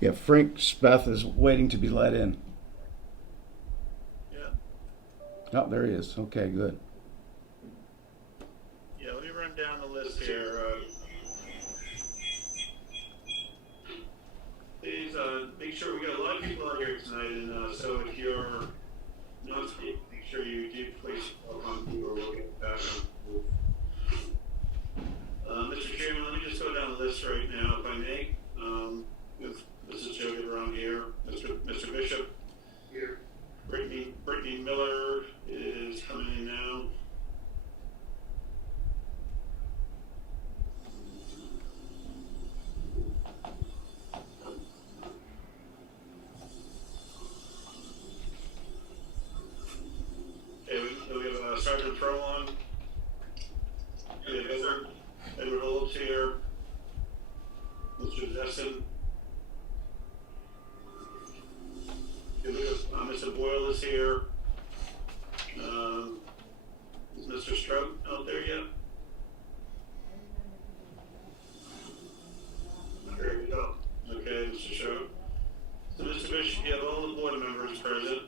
Yeah, Frank Speth is waiting to be let in. Yeah. Oh, there he is. Okay, good. Yeah, let me run down the list here. Please make sure we got a lot of people out here tonight, and so if you're not speaking, make sure you do place yourself on mute or we'll get back on. Mr. Chairman, let me just go down the list right now, if I may. With Mrs. Jody around here, Mr. Bishop. Here. Brittany Miller is coming in now. Okay, we have Sergeant Furlong. We have Edward Olds here. Mr. Zessen. Mr. Boyle is here. Is Mr. Strout out there yet? There we go. Okay, Mr. Strout. So, Mr. Bishop, you have all the board members present.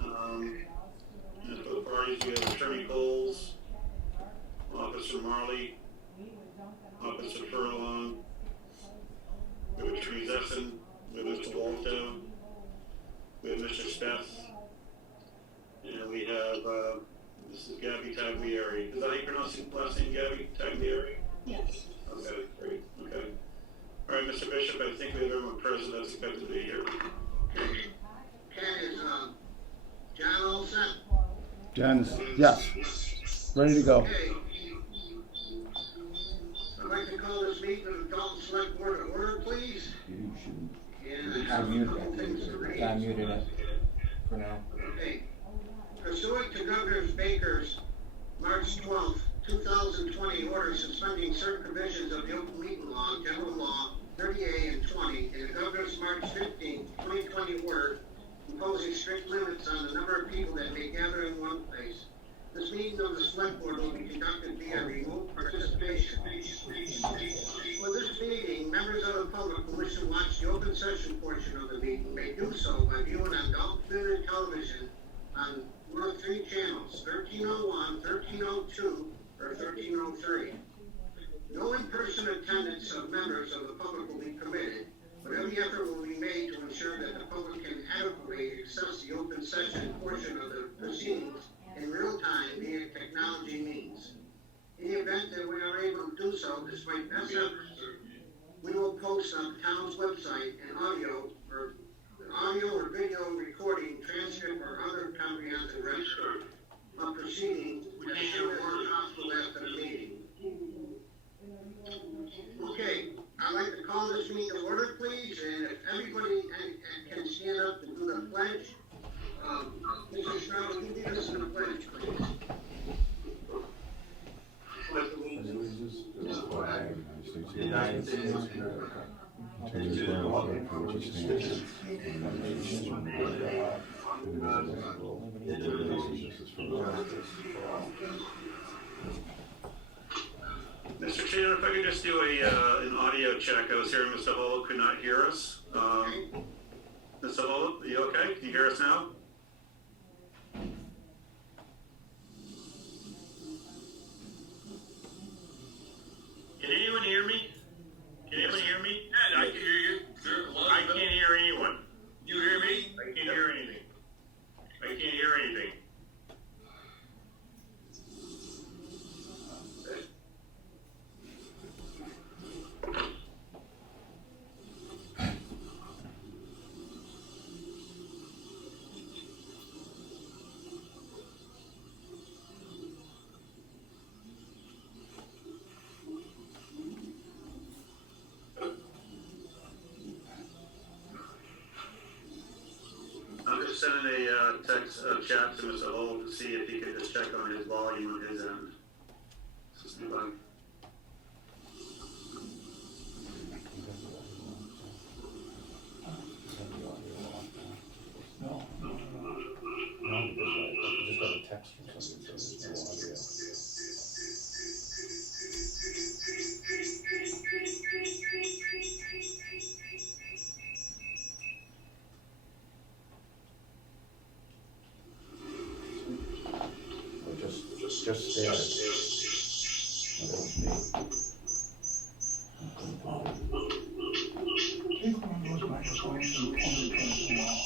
And for the parties, we have Attorney Coles, Officer Marley, Officer Furlong, we have Attorney Zessen, we have Mr. Walto, we have Mr. Speth, and we have Mrs. Gabby Taglieri. Is that how you pronounce your last name, Gabby Taglieri? Yes. Okay, great. Okay. All right, Mr. Bishop, I think we have everyone present that's expected to be here. Okay, is John all set? John is, yes, ready to go. Okay. I'd like to call this meeting of the Dalton Select Board to order, please. And I muted it for now. Okay. Pursuant to Governor Baker's March 12th, 2020 order suspending certain provisions of the Open Meeting Law, General Law 30A and 20, and the Governor's March 15th, 2020 order imposing strict limits on the number of people that may gather in one place. This meeting of the Select Board will be conducted via remote participation. For this meeting, members of the public who wish to watch the open session portion of the meeting may do so by viewing on Dalton Community Television on one of three channels, 1301, 1302, or 1303. No in-person attendance of members of the public will be permitted, but every effort will be made to ensure that the public can adequately access the open session portion of the proceedings in real time via technology means. In the event that we are able to do so, despite best efforts, we will post on the town's website an audio or video recording, transcript, or other comprehensive record of proceedings as soon as possible after the meeting. Okay, I'd like to call this meeting to order, please, and if everybody can stand up and do the pledge. Mr. Stroud, can you lead us in the pledge, please? Allegiance to the flag of the United States of America, and to the republic for which it stands, one nation under God, indivisible, with liberty and justice for all. Mr. Chairman, if I could just do an audio check. I was hearing Mr. Holo could not hear us. Mr. Holo, are you okay? Can you hear us now? Can anyone hear me? Can anyone hear me? Yeah, I can hear you. I can't hear anyone. You hear me? I can't hear anything. I can't hear anything. I'm just sending a text chat to Mr. Hole to see if he could just check on his volume on his end. So stand by. No, just got a text from somebody, so there's no audio. just stared. Take one of those microphones and point it towards the wall.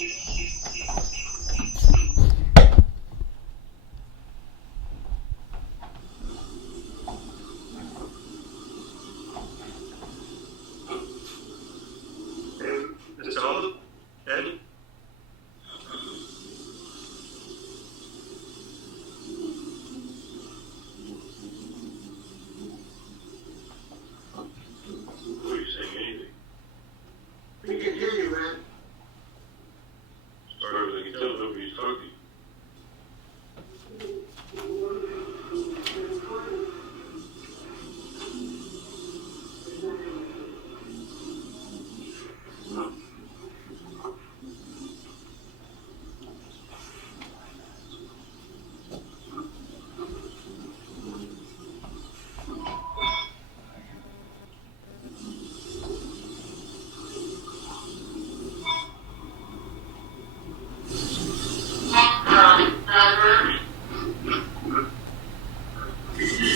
Mr. Dalton? Ed? Who are you saying anything? We can hear you, Ed. As far as I can tell, nobody's talking.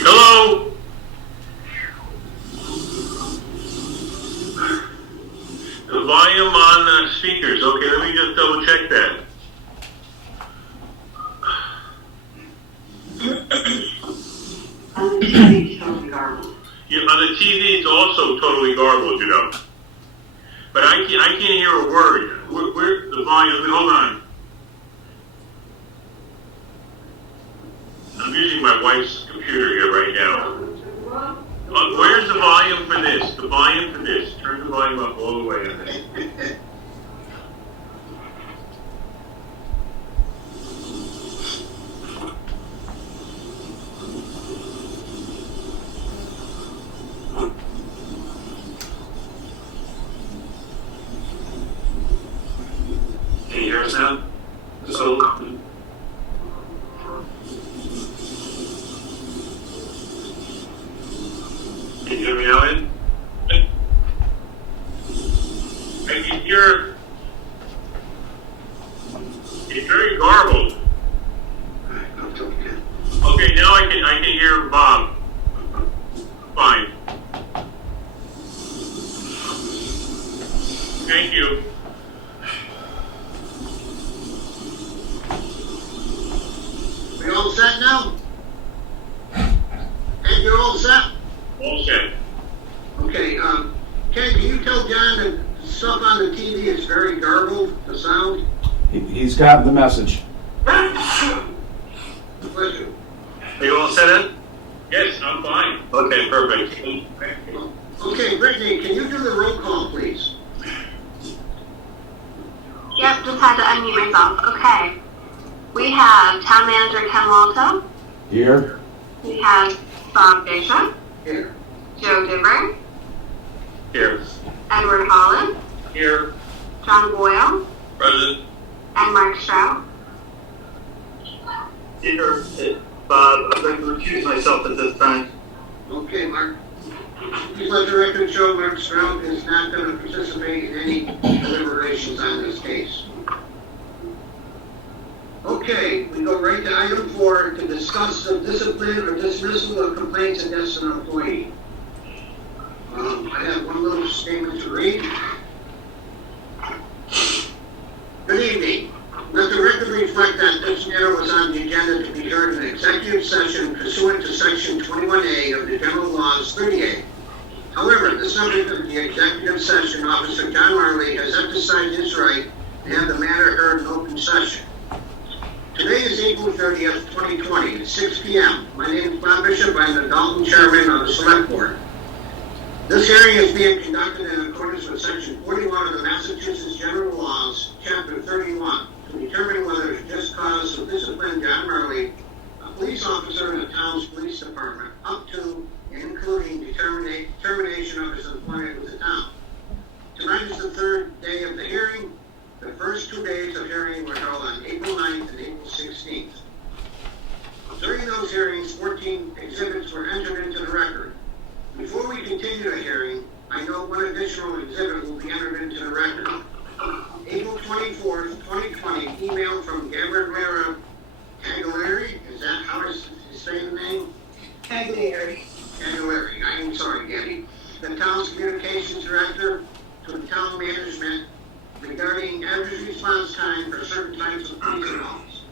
Hello? The volume on speakers. Okay, let me just double check that. On the TV, it's totally garbled. Yeah, on the TV, it's also totally garbled, you know. But I can't hear a word. Where the volume? Hold on. I'm using my wife's computer here right now. Where's the volume for this? The volume for this. Turn the volume up all the way on this. Can you hear us now? So, can you hear me now, Ed? I can hear. It's very garbled. Okay, now I can hear Bob. Fine. Thank you. We all set now? Ed, you're all set? All set. Okay, Ken, can you tell John that stuff on the TV is very garbled, the sound? He's gotten the message. Listen. Are you all set, Ed? Yes, I'm fine. Okay, perfect. Okay, Brittany, can you do the roll call, please? Yep, just had to unmute myself. Okay. We have Town Manager Ken Walto. Here. We have Bob Bishop, Here. Joe Diver, Here. Edward Holland, Here. John Boyle, Present. and Mark Stroud. Here, Bob, I'd like to recuse myself at this time. Okay, Mark. Please let the record show Mark Stroud is not going to participate in any deliberations on this case. Okay, we go right to item 4 to discuss the discipline or dismissal of complaints against an employee. I have one little statement to read. Good evening. Let the record reflect that this matter was on the agenda to be heard in executive session pursuant to Section 21A of the General Laws 38. However, the subject of the executive session, Officer John Marley, has exercised his right to have the matter heard in open session. Today is April 30th, 2020, at 6 p.m. My name is Bob Bishop. I'm the Dalton Chairman of the SelectBoard. This hearing is being conducted in accordance with Section 41 of the Massachusetts General Laws, Chapter 31, to determine whether it's just cause to discipline John Marley, a police officer in the town's police department, up to and including termination of his employment with the town. Tonight is the third day of the hearing. The first 2 days of hearing were held on April 9th and April 16th. During those hearings, 14 exhibits were entered into the record. Before we continue the hearing, I note one additional exhibit will be entered into the record. April 24th, 2020, email from Gabriella Taglieri, is that how I say the name? letter to the town management regarding average response time for certain types of police calls.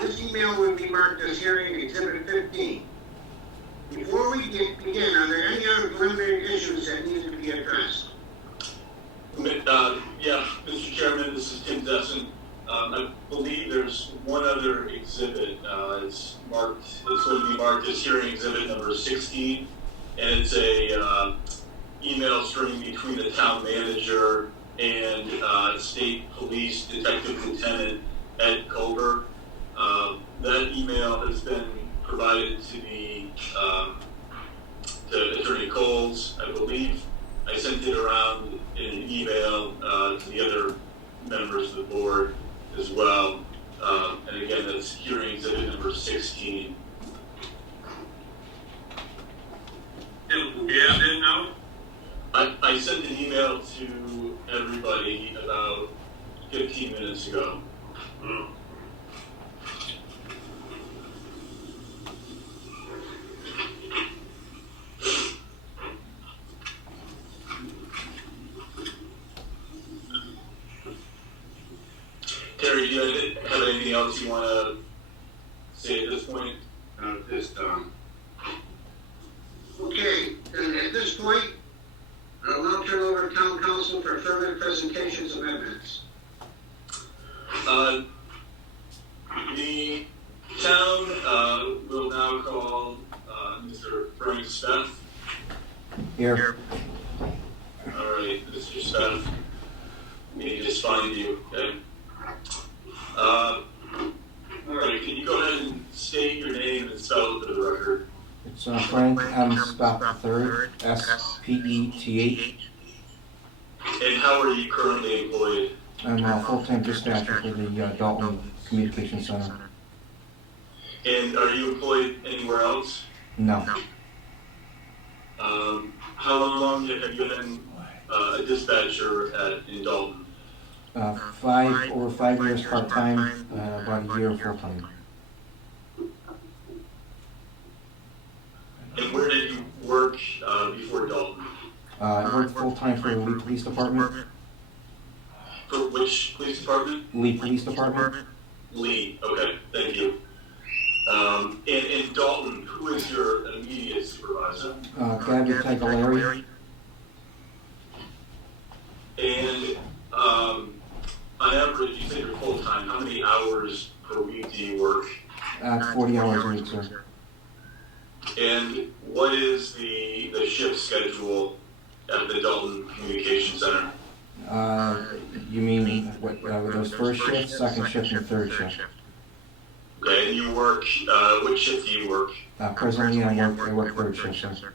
This email will be marked as hearing exhibit 15. Before we begin, are there any other preliminary issues that need to be addressed? Yeah, Mr. Chairman, this is Tim Desson. I believe there's one other exhibit. It's going to be marked as hearing exhibit number 16, and it's a email string between the town manager and State Police Detective Lieutenant Ed Culver. That email has been provided to to Attorney Coles. I believe I sent it around in an email to the other members of the board as well. And again, that's hearing exhibit number 16. And we have it now? I sent an email to everybody about 15 minutes ago. Terry, do you have anything else you want to say at this point? This time. Okay, then at this point, I'll now turn over to town council for further presentations of evidence. The town will now call Mr. Frank Speth. Here. All right, Mr. Speth. Let me just find you, okay? All right, can you go ahead and state your name and spell it for the record? It's Frank M. Speth III, S-P-E-T-H. And how are you currently employed? I'm a full-time dispatcher for the Dalton Communication Center. And are you employed anywhere else? No. How long have you been a dispatcher in Dalton? Over 5 years part-time, about a year full-time. And where did you work before Dalton? I worked full-time for the Lee Police Department. For which police department? Lee Police Department. Lee, okay, thank you. And in Dalton, who is your immediate supervisor? Gabby Tagalari. And on average, you say you're full-time, how many hours per week do you work? 40 hours a week, sir. And what is the shift schedule at the Dalton Communication Center? You mean what, those first shift, second shift, and third shift? Okay, and you work, which shift do you work? Presently, I work third shift, sir.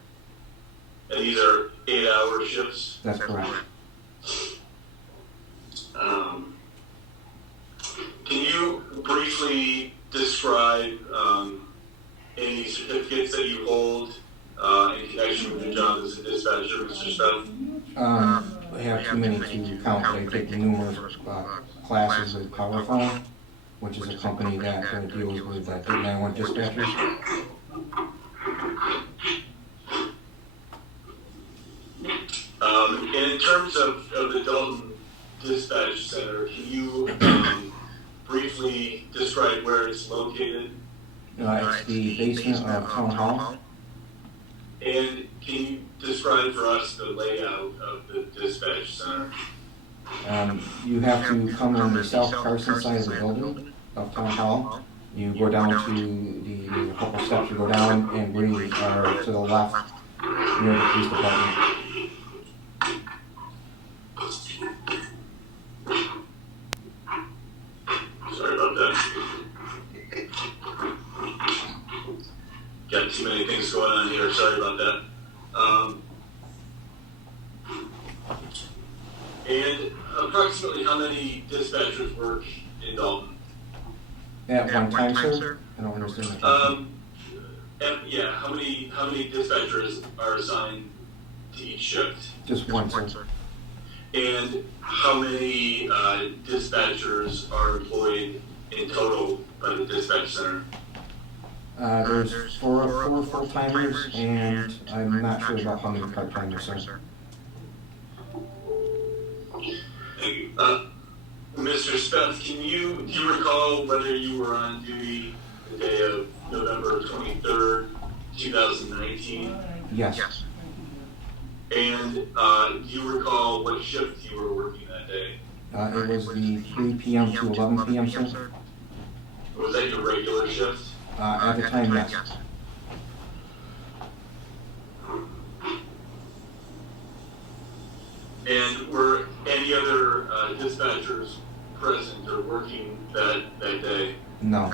And these are 8-hour shifts? That's correct. Can you briefly describe any certificates that you hold in connection with your job as a dispatcher, Mr. Speth? I have too many to count, but I take numerous classes with PowerPhone, which is a company that deals with 911 dispatchers. And in terms of the Dalton Dispatch Center, can you briefly describe where it's located? It's the basement of Town Hall. And can you describe for us the layout of the dispatch center? You have to come on the South Carson side of the building of Town Hall. You go down to the couple steps, you go down and we are to the left near the police department. Sorry about that. Got too many things going on here, sorry about that. And approximately how many dispatchers work in Dalton? At one time, sir? I don't understand the question. Yeah, how many dispatchers are assigned to each shift? Just one, sir. And how many dispatchers are employed in total by the dispatch center? There's four full-timers, and I'm not sure about how many part-timers, sir. Mr. Speth, do you recall whether you were on duty the day of November 23rd, 2019? Yes. And do you recall what shift you were working that day? It was the 3 p.m. to 11 p.m., sir. Was that your regular shift? At the time, yes. And were any other dispatchers present or working that day? No.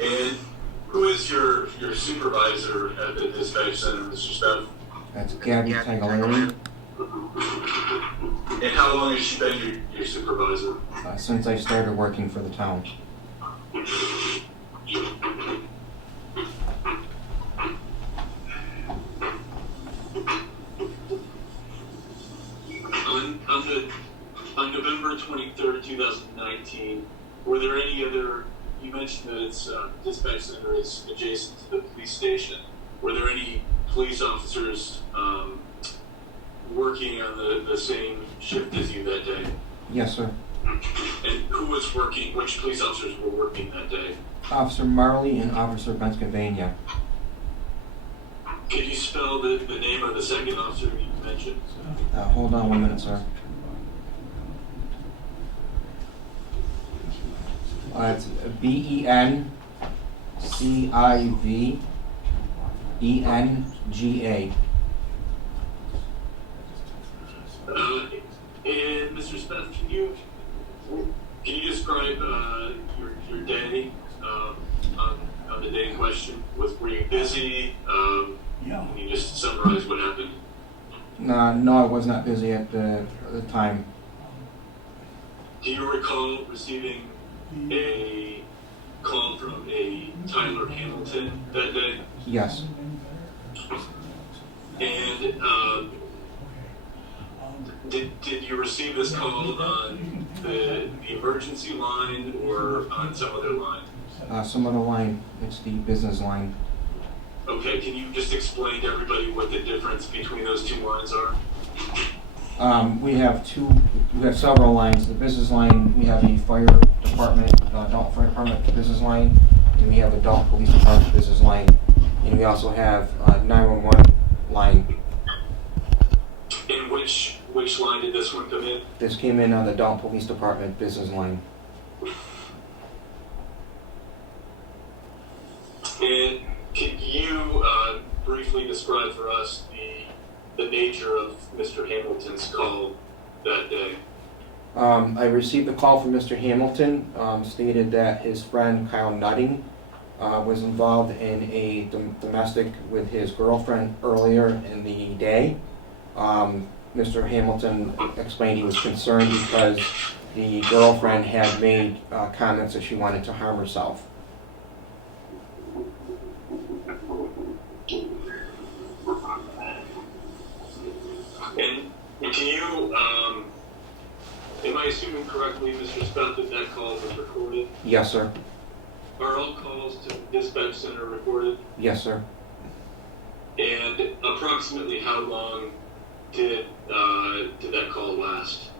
And who is your supervisor at the dispatch center, Mr. Speth? That's Gabby Tagliari. And how long has she been your supervisor? Since I started working for the town. On November 23rd, 2019, were there any other, you mentioned that it's dispatch center is adjacent to the police station. Were there any police officers working on the same shift as you that day? Yes, sir. And who was working, which police officers were working that day? Officer Marley and Officer Pennsylvania. Could you spell the name of the second officer you mentioned? Hold on 1 minute, sir. It's BENCIVENGA. And Mr. Speth, can you describe your day on the day in question? Were you busy? Can you just summarize what happened? No, I was not busy at the time. Do you recall receiving a call from a Tyler Hamilton that day? Yes. And did you receive this call on the emergency line or on some other line? Some other line. It's the business line. Okay, can you just explain to everybody what the difference between those two lines are? We have several lines. The business line, we have a fire department, Dalton Fire Department business line, and we have a Dalton Police Department business line, and we also have a 911 line. And which line did this one come in? This came in on the Dalton Police Department business line. And can you briefly describe for us the nature of Mr. Hamilton's call that day? I received a call from Mr. Hamilton, stated that his friend Kyle Nutting was involved in a domestic with his girlfriend earlier in the day. Mr. Hamilton explained he was concerned because the girlfriend had made comments that she wanted to harm herself. And can you, am I assuming correctly, Mr. Speth, that call was recorded? Yes, sir. Are all calls to the dispatch center recorded? Yes, sir. And approximately how long did that call last?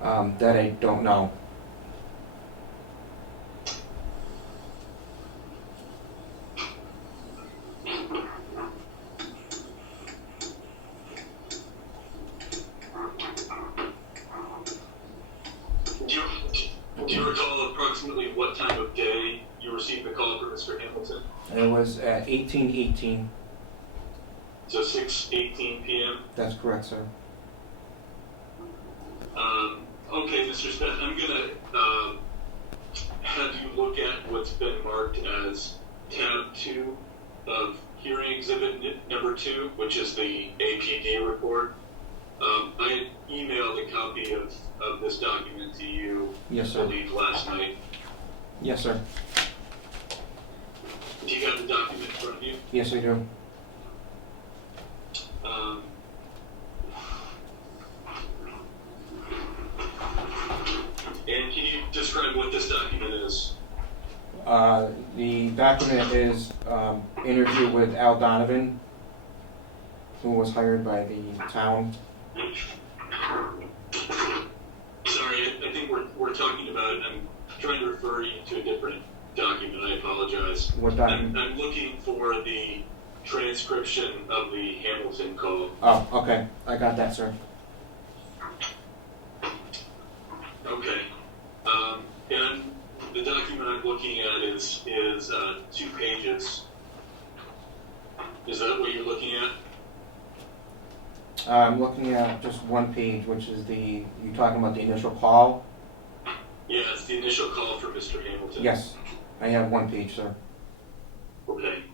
That I don't know. Do you recall approximately what time of day you received the call from Mr. Hamilton? It was at 18:18. So 6:18 p.m.? That's correct, sir. Okay, Mr. Smith, I'm going to have you look at what's been marked as tab 2 of hearing exhibit number 2, which is the APD report. I emailed a copy of this document to you, Yes, sir. I believe, last night. Yes, sir. Do you got the document in front of you? Yes, I do. And can you describe what this document is? The The document is interview with Al Donovan, who was hired by the town. Sorry, I think we're talking about, I'm trying to refer you to a different document, I apologize. What document? I'm looking for the transcription of the Hamilton call. Oh, okay. I got that, sir. Okay. And the document I'm looking at is 2 pages. Is that what you're looking at? I'm looking at just one page, which is you're talking about the initial call? Yeah, it's the initial call for Mr. Hamilton. Yes. I have one page, sir. Okay.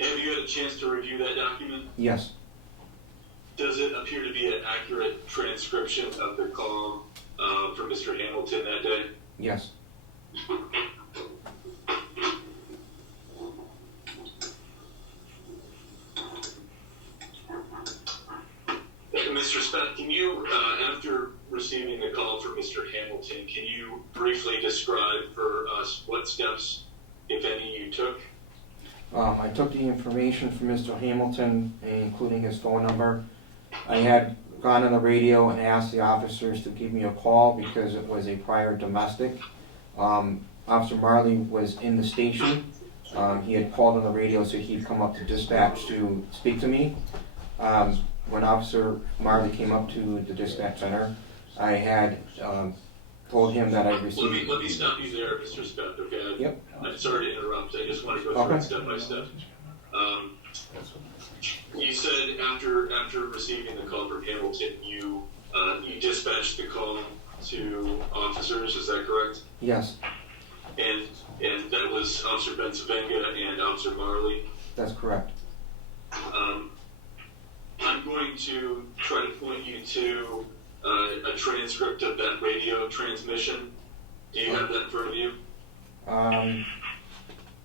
Have you had a chance to review that document? Yes. Does it appear to be an accurate transcription of the call for Mr. Hamilton that day? Yes. Mr. Speth, can you, after receiving the call for Mr. Hamilton, can you briefly describe for us what steps, if any, you took? I took the information from Mr. Hamilton, including his phone number. I had gone on the radio and asked the officers to give me a call because it was a prior domestic. Officer Marley was in the station. He had called on the radio, so he'd come up to dispatch to speak to me. When Officer Marley came up to the dispatch center, I had told him that I received... Let me stop you there, Mr. Speth, okay? Yep. I'm sorry to interrupt. I just want to go through it step by step. You said after receiving the call from Hamilton, you dispatched the call to officers, is that correct? Yes, And that was Officer Bensavenga and Officer Marley? that's correct. I'm going to try to point you to a transcript of that radio transmission. Do you have that in front of you? I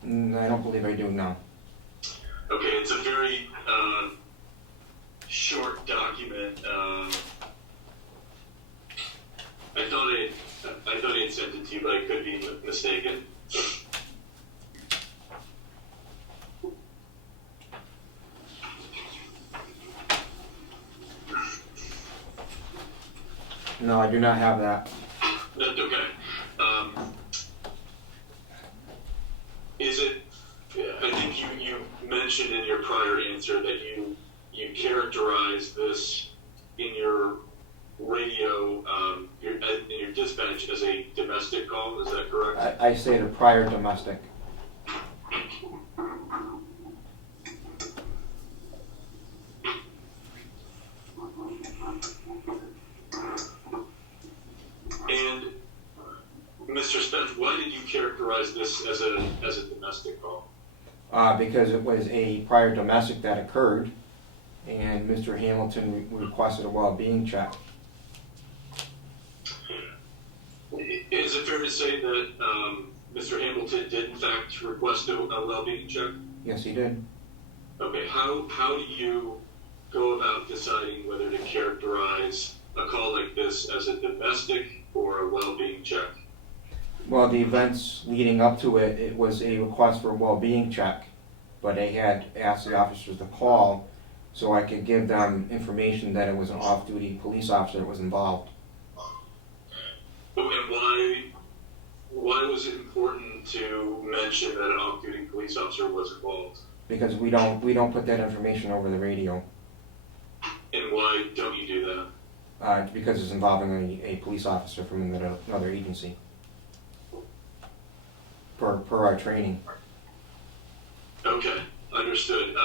don't believe I do now. Okay, it's a very short document. I thought I had sent it to you, but I could be mistaken. No, I do not have that. That's okay. Is it? I think you mentioned in your prior answer that you characterized this in your radio, in your dispatch as a domestic call. Is that correct? I say the prior domestic. And Mr. Spence, why did you characterize this as a domestic call? Because it was a prior domestic that occurred, and Mr. Hamilton requested a well-being check. Is it fair to say that Mr. Hamilton did in fact request a well-being check? Yes, he did. Okay, how do you go about deciding whether to characterize a call like this as a domestic or a well-being check? Well, the events leading up to it, it was a request for a well-being check, but I had asked the officers to call so I could give them information that it was an off-duty police officer that was involved. And why was it important to mention that an off-duty police officer was involved? Because we don't put that information over the radio. And why don't you do that? Because it's involving a police officer from another agency. Per our training. Okay, understood.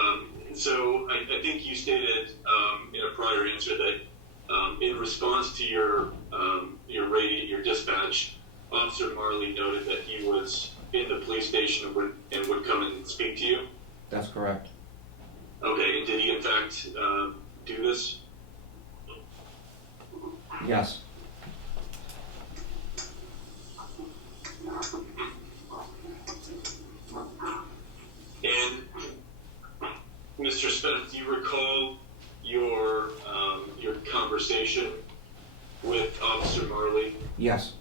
So I think you stated in a prior answer that in response to your dispatch, Officer Marley noted that he was in the police station and would come and speak to you? That's correct. Okay, and did he in fact do this? Yes. And Mr. Spence, do you recall your conversation with Officer Marley? Yes.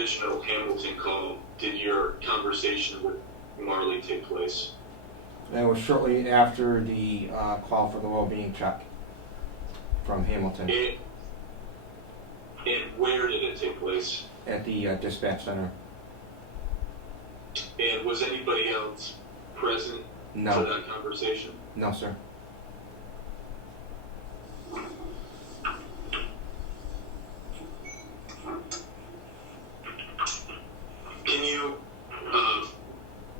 original Hamilton call did your conversation with Marley take place? That was shortly after the call for the well-being check from Hamilton And where did it take place? at the dispatch center. And was anybody else present for No, that conversation? no, sir. Can you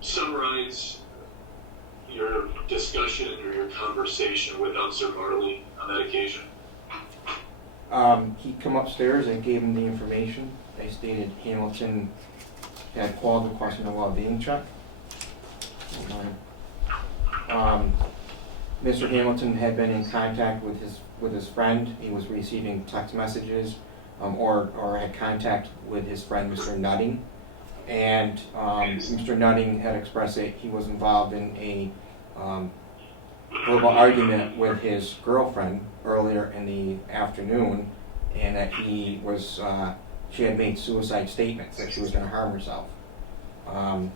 summarize your discussion or your conversation with Officer Marley on that occasion? He come upstairs and gave him the information. They stated Hamilton had called requesting a well-being check. Mr. Hamilton had been in contact with his friend. He was receiving text messages or had contact with his friend, Mr. Nutting. And Mr. Nutting had expressed that he was involved in a verbal argument with his girlfriend earlier in the afternoon, and that she had made suicide statements that she was going to harm herself. I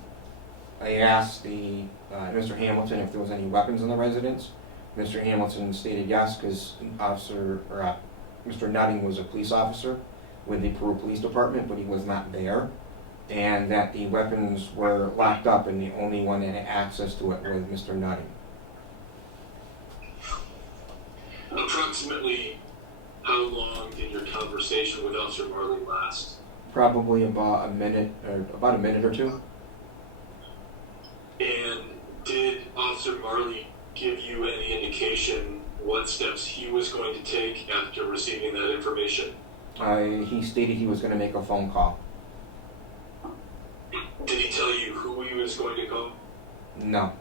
asked Mr. Hamilton if there was any weapons in the residence. Mr. Hamilton stated yes, because Mr. Nutting was a police officer with the Peru Police Department, but he was not there, and that the weapons were locked up, and the only one that had access to it was Mr. Nutting. Approximately how long did your conversation with Officer Marley last? Probably about a minute or two. And did Officer Marley give you any indication what steps he was going to take after receiving that information? He stated he was going to make a phone call. Did he tell you who he was going to call? No.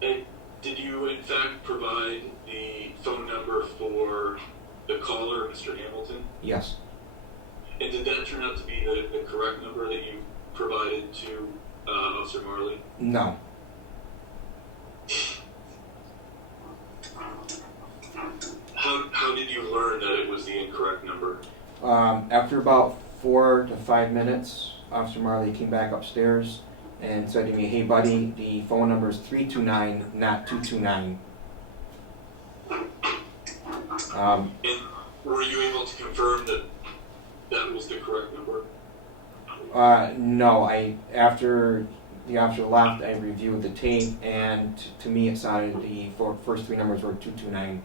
And did you in fact provide the phone number for the caller, Mr. Hamilton? Yes. And did that turn out to be the correct number that you provided to Officer Marley? No. How did you learn that it was the incorrect number? After about 4 to 5 minutes, Officer Marley came back upstairs and said to me, "Hey buddy, the phone number is 329, not 229. And were you able to confirm that that was the correct number? No, after the officer left, I reviewed the tape, and to me it sounded the first three numbers were 229.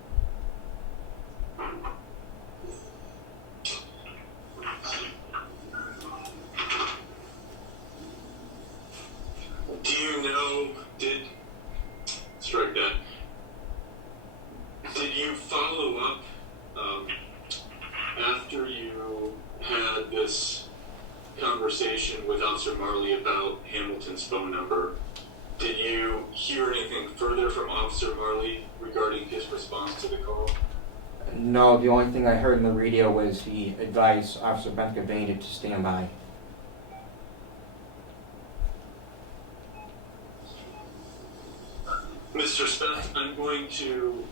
Do you know, strike that, did you follow up after you had this conversation with Officer Marley about Hamilton's phone number? Did you hear anything further from Officer Marley regarding his response to the call? No, the only thing I heard in the radio was he advised Officer Bentka to stand by. Mr. Spence, I'm going to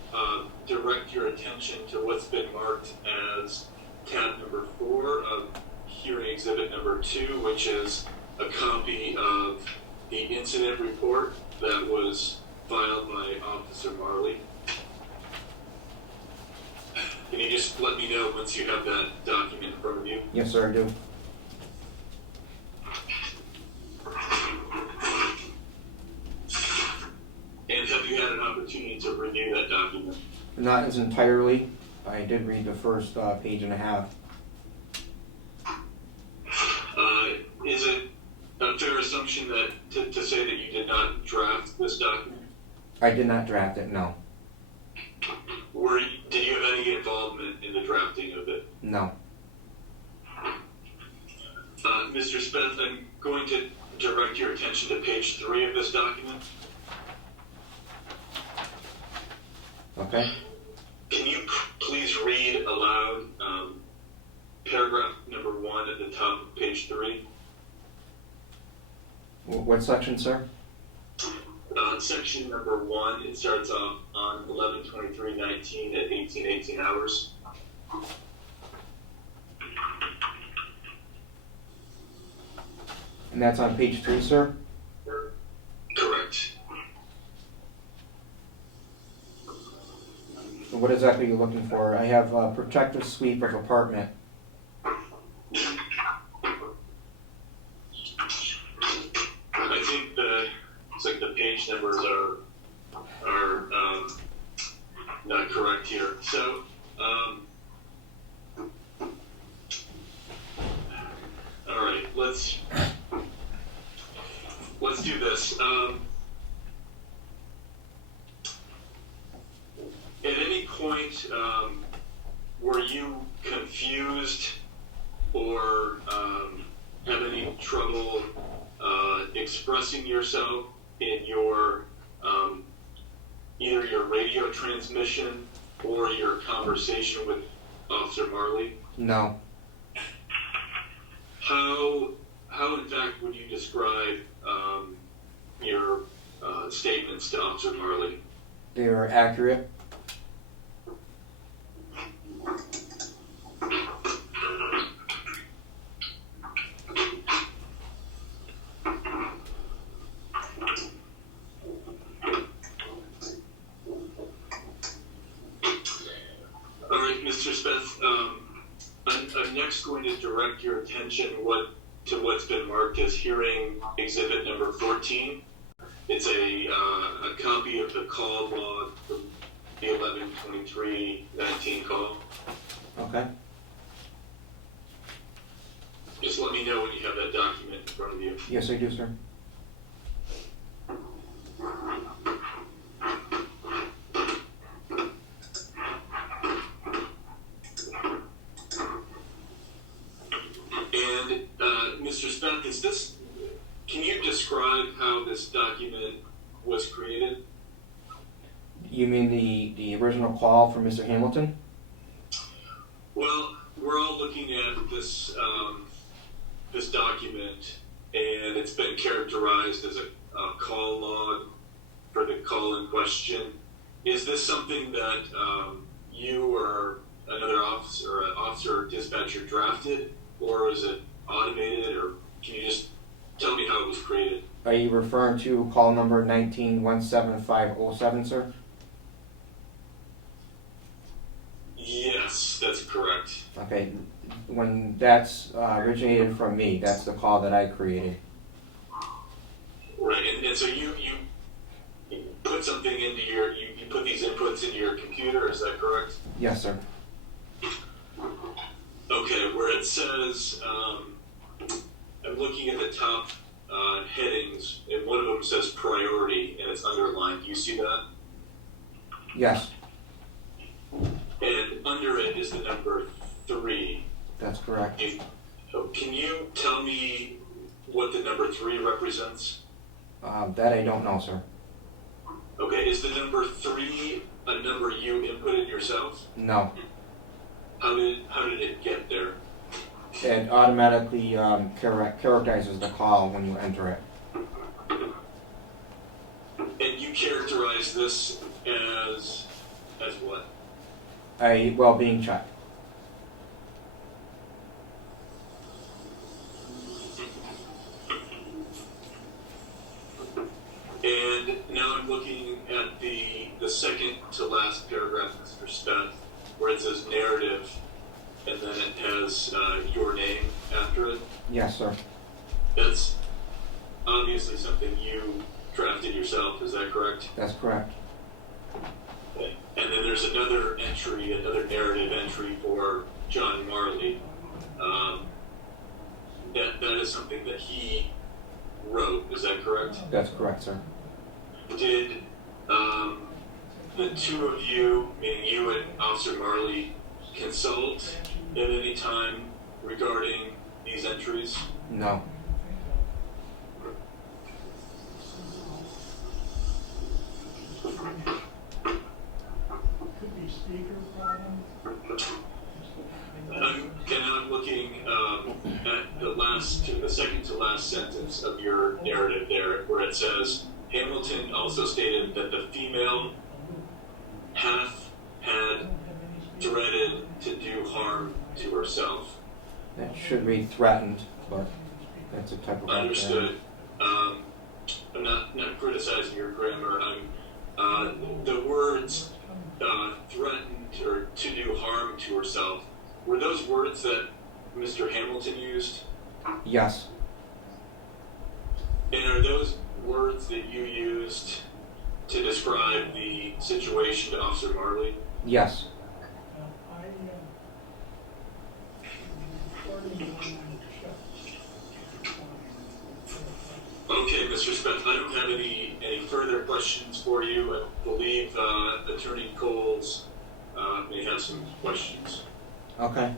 direct your attention to what's been marked as tab number 4 of hearing exhibit number 2, which is a copy of the incident report that was filed by Officer Marley. Can you just let me know once you have that document in front of you? Yes, sir, I do. And have you had an opportunity to review that document? Not as entirely. I did read the first page and a half. Is it a fair assumption that to say that you did not draft this document? I did not draft it, no. Did you have any involvement in the drafting of it? No. Mr. Spence, I'm going to direct your attention to page 3 of this document. Okay. Can you please read aloud paragraph number 1 at the top of page 3? What section, sir? Section number 1, it starts off on 11/23/19 at 18:18 hours. And that's on page 3, sir? Correct. What exactly are you looking for? I have a protective sweep of apartment. I think it's like the page numbers are not correct here. So, all right, let's do this. At any point, were you confused or have any trouble expressing yourself in your either your radio transmission or your conversation with Officer Marley? No. How in fact would you describe your statements to Officer Marley? They are accurate. All right, Mr. Smith, I'm next going to direct your attention to what's been marked as hearing exhibit number 14. It's a copy of the call log from the 11/23/19 call. Okay. Just let me know when you have that document in front of you. Yes, I do, sir. And Mr. Smith, can you describe how this document was created? You mean the original call from Mr. Hamilton? Well, we're all looking at this this document, and it's been characterized as a call log for the call in question. Is this something that you or another officer or dispatcher drafted, or is it automated, or can you just tell me how it was created? Are you referring to call number 19-17507, sir? Yes, that's correct. Okay. When that's originated from me, that's the call that I created. Right, and so you put something into you put these inputs into your computer, is that correct? Yes, sir. Okay, where it says, I'm looking at the top headings, and one of them says priority, and it's underlined. Do you see that? Yes, And under it is the number 3. that's correct. Can you tell me what the number 3 represents? That I don't know, sir. Okay, is the number 3 a number you inputted yourself? No. How did it get there? It automatically characterizes the call when you enter it. And you characterize this as what? A well-being check. And now I'm looking at the second to last paragraph, Mr. Speth, where it says narrative, and then it has your name after it. Yes, sir. That's obviously something you drafted yourself, is that correct? That's correct. Okay. And then there's another entry, another narrative entry for John Marley. That is something that he wrote, is that correct? That's correct, sir. Did the two of you, meaning you and Officer Marley, consult at any time regarding these entries? No. Could be speaker problem. And I'm looking at the second to last sentence of your narrative there, where it says, Hamilton also stated that the female had dreaded to do harm to herself. That should read threatened, but It's a type of Understood. I'm not criticizing your grammar. The words threatened or to do harm to herself, were those words that Mr. Hamilton used? Yes. And are those words that you used to describe the situation to Officer Marley? Yes. Okay, Mr. Smith, I don't have any further questions for you. I believe Attorney Coles may have some questions. Okay.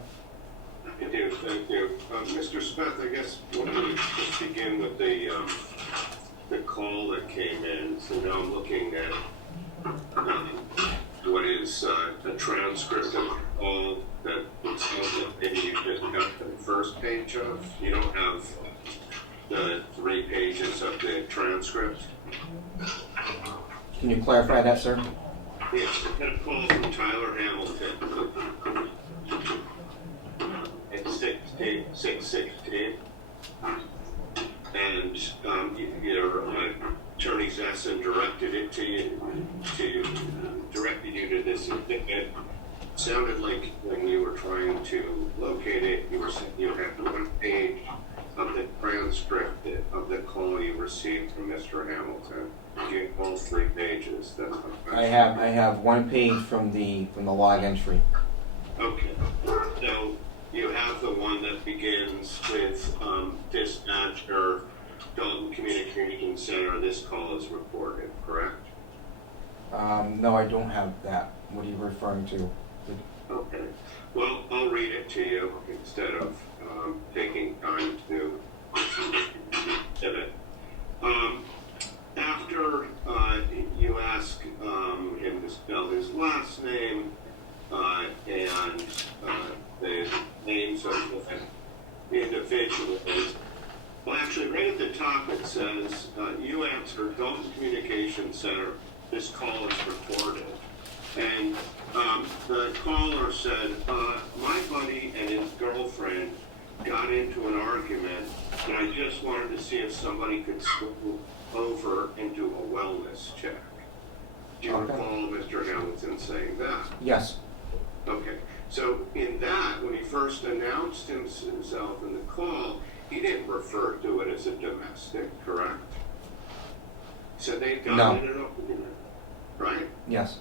I do, thank you. Mr. Smith, I guess we'll just begin with the call that came in. So now I'm looking at what is a transcript of the call that maybe you just got the first page of. You don't have the 3 pages of the transcript. Can you clarify that, sir? Yes, I got a call from Tyler Hamilton at 6:16, and your attorney Zesson directed it to you, directed you to this. It sounded like when you were trying to locate it, you had 1 page of the transcript of the call you received from Mr. Hamilton. You have all 3 pages. I have 1 page from the log entry. Okay. So you have the one that begins with dispatcher, Dalton Communication Center. This call is recorded, correct? No, I don't have that. What are you referring to? Okay. Well, I'll read it to you instead of taking time to get it. After you ask him to spell his last name and the names of the individuals, well, actually, right at the top it says, you answered Dalton Communication Center. This call is recorded. And the caller said, my buddy and his girlfriend got into an argument, and I just wanted to see if somebody could swoop over and do a wellness check. Do you recall Mr. Hamilton saying that? Yes. Okay. So in that, when he first announced himself in the call, he didn't refer to it as a domestic, correct? So they got in an argument, right? Yes.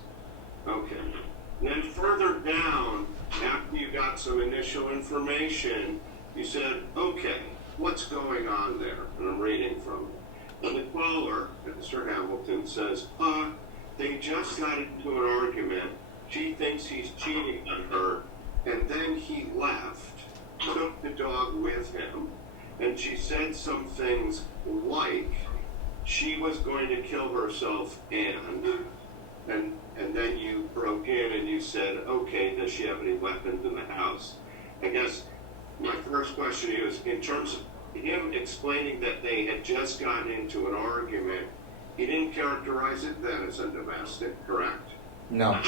Okay. And then further down, after you got some initial information, you said, okay, what's going on there? And I'm reading from it. And the caller, Mr. Hamilton, says, they just got into an argument. She thinks he's cheating on her. And then he left, took the dog with him, and she said some things like she was going to kill herself and then you broke in and you said, okay, does she have any weapons in the house? I guess my first question to you is, in terms of him explaining that they had just gotten into an argument, he didn't characterize it then as a domestic, correct? No.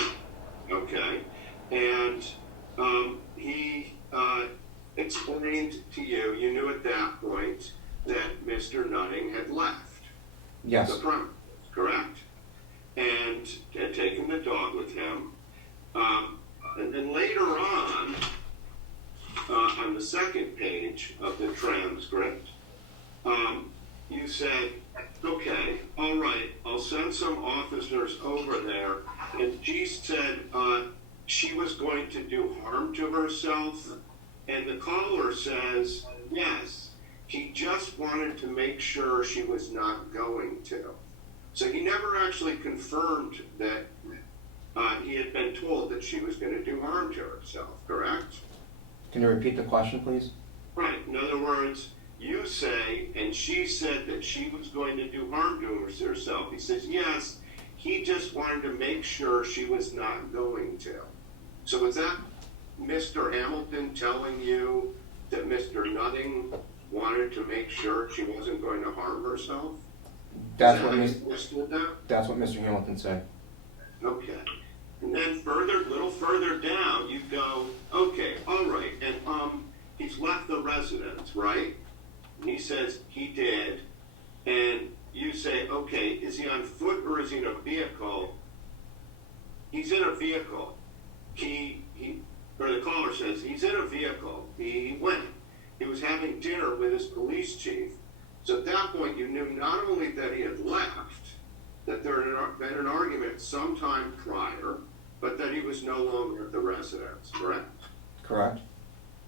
Okay. And he explained to you, you knew at that point that Mr. Nutting had left. Yes. The premises, correct? And had taken the dog with him. And then later on the second page of the transcript, you said, okay, all right, I'll send some officers over there. And she said she was going to do harm to herself. And the caller says, yes, he just wanted to make sure she was not going to. So he never actually confirmed that he had been told that she was going to do harm to herself, correct? Can you repeat the question, please? Right. In other words, you say, and she said that she was going to do harm to herself. He says, yes, he just wanted to make sure she was not going to. So is that Mr. Hamilton telling you that Mr. Nutting wanted to make sure she wasn't going to harm herself? That's what Mr. Hamilton said. Okay. And then little further down, you go, okay, all right, and he's left the residence, right? He says he did, and you say, okay, is he on foot or is he in a vehicle? He's in a vehicle. Or the caller says he's in a vehicle. He went. He was having dinner with his police chief. So at that point, you knew not only that he had left, that there had been an argument sometime prior, but that he was no longer at the residence, correct? Correct.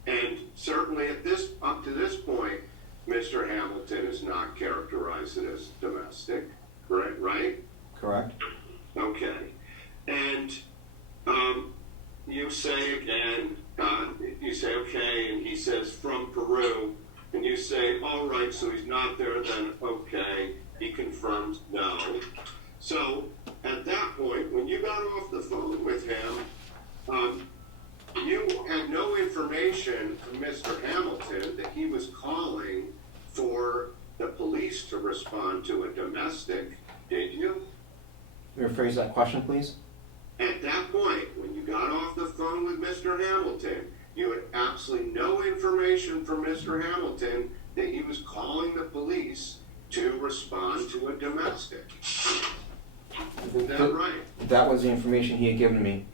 And certainly up to this point, Mr. Hamilton is not characterized as domestic, correct? Right? Correct. Okay. And you say again, you say, okay, and he says from Peru, and you say, all right, so he's not there, then okay. He confirms no. So at that point, when you got off the phone with him, you had no information from Mr. Hamilton that he was calling for the police to respond to a domestic, did you? Rephrase that question, please. At that point, when you got off the phone with Mr. Hamilton, you had absolutely no information from Mr. Hamilton that he was calling the police to respond to a domestic. Is that right? That was the information he had given me.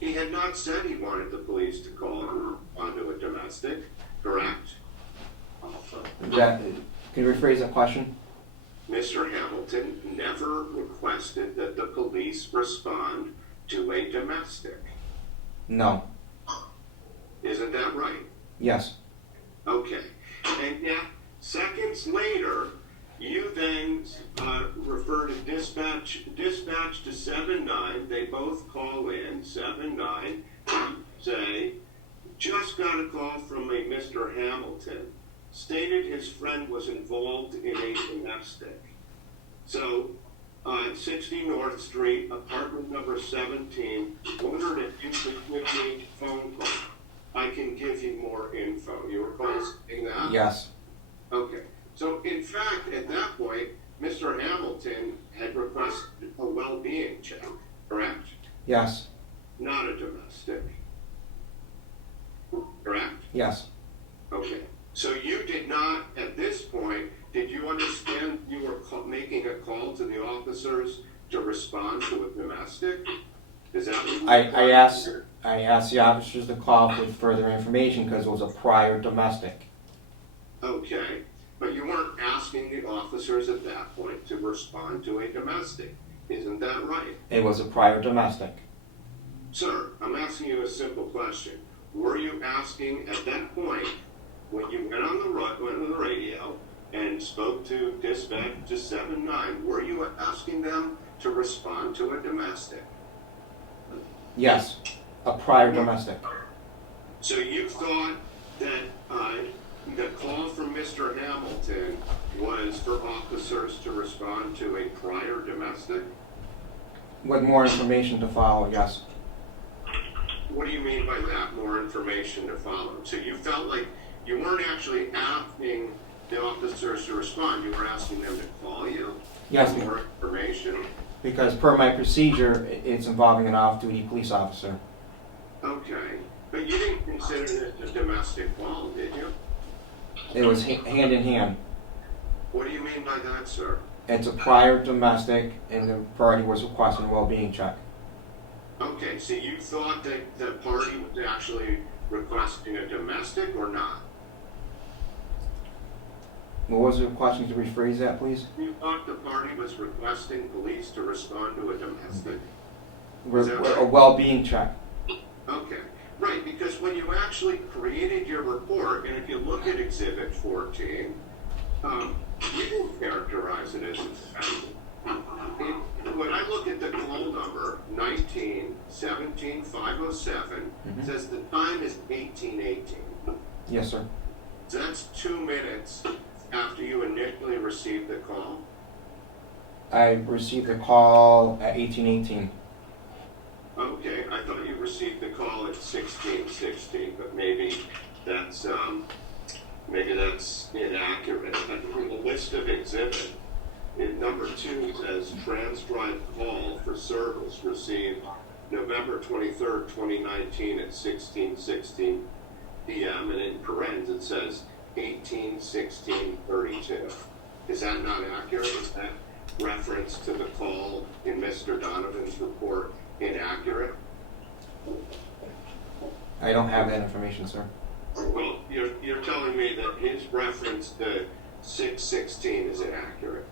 He had not said he wanted the police to call him onto a domestic, correct? Can you rephrase that question? Mr. Hamilton never requested that the police respond to a domestic. No. Isn't that right? Yes. Okay. And yet, seconds later, you then refer to dispatch to 7-9. They both call in, 7-9, say, just got a call from a Mr. Hamilton. Stated his friend was involved in a domestic. So, 60 North Street, apartment number 17, wondered if you could give me a phone call. I can give you more info. You recall saying that? Yes. Okay. So, in fact, at that point, Mr. Hamilton had requested a well-being check, correct? Yes. Not a domestic. Correct? Yes. Okay. So you did not, at this point, did you understand you were making a call to the officers to respond to a domestic? Is that what you I asked the officers to call for further information because it was a prior domestic. Okay. But you weren't asking the officers at that point to respond to a domestic. Isn't that right? It was a prior domestic. Sir, I'm asking you a simple question. Were you asking at that point, when you went on the radio and spoke to dispatch to 7-9, were you asking them to respond to a domestic? Yes. A prior domestic. So you thought that the call from Mr. Hamilton was for officers to respond to a prior domestic? With more information to follow, yes. What do you mean by that, more information to follow? So you felt like you weren't actually asking the officers to respond, you were asking them to call you? Yes. For more information? Because per my procedure, it's involving an off-duty police officer. Okay. But you didn't consider this a domestic call, did you? It was hand in hand. What do you mean by that, sir? It's a prior domestic, and the party was requesting a well-being check. Okay, so you thought that the party was actually requesting a domestic or not? What was the question? To rephrase that, please? You thought the party was requesting police to respond to a domestic? A well-being check. Okay, right, because when you actually created your report, and if you look at Exhibit 14, you didn't characterize it as domestic. When I look at the call number, 19-17-507, it says the time is 1818. Yes, sir. So that's 2 minutes after you initially received the call? I received the call at 1818. Okay, I thought you received the call at 1616, but maybe that's inaccurate. In the list of exhibit, number 2 says transcribed call for service received November 23rd, 2019 at 16:16 p.m. and in parentheses it says 181632. Is that not accurate? Is that reference to the call in Mr. Donovan's report inaccurate? I don't have that information, sir. Well, you're telling me that his reference to 616 is inaccurate.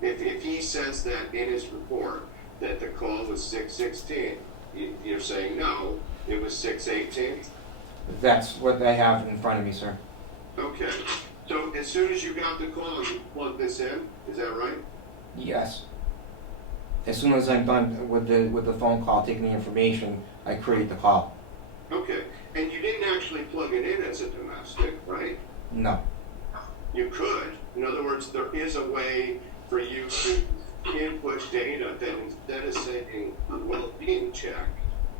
If he says that in his report that the call was 616, you're saying no, it was 618? That's what I have in front of me, sir. Okay. So as soon as you got the call, you plugged this in? Is that right? Yes. As soon as I'm done with the phone call, taking the information, I create the call. Okay. And you didn't actually plug it in as a domestic, right? No. You could. In other words, there is a way for you to input data that instead of saying well-being check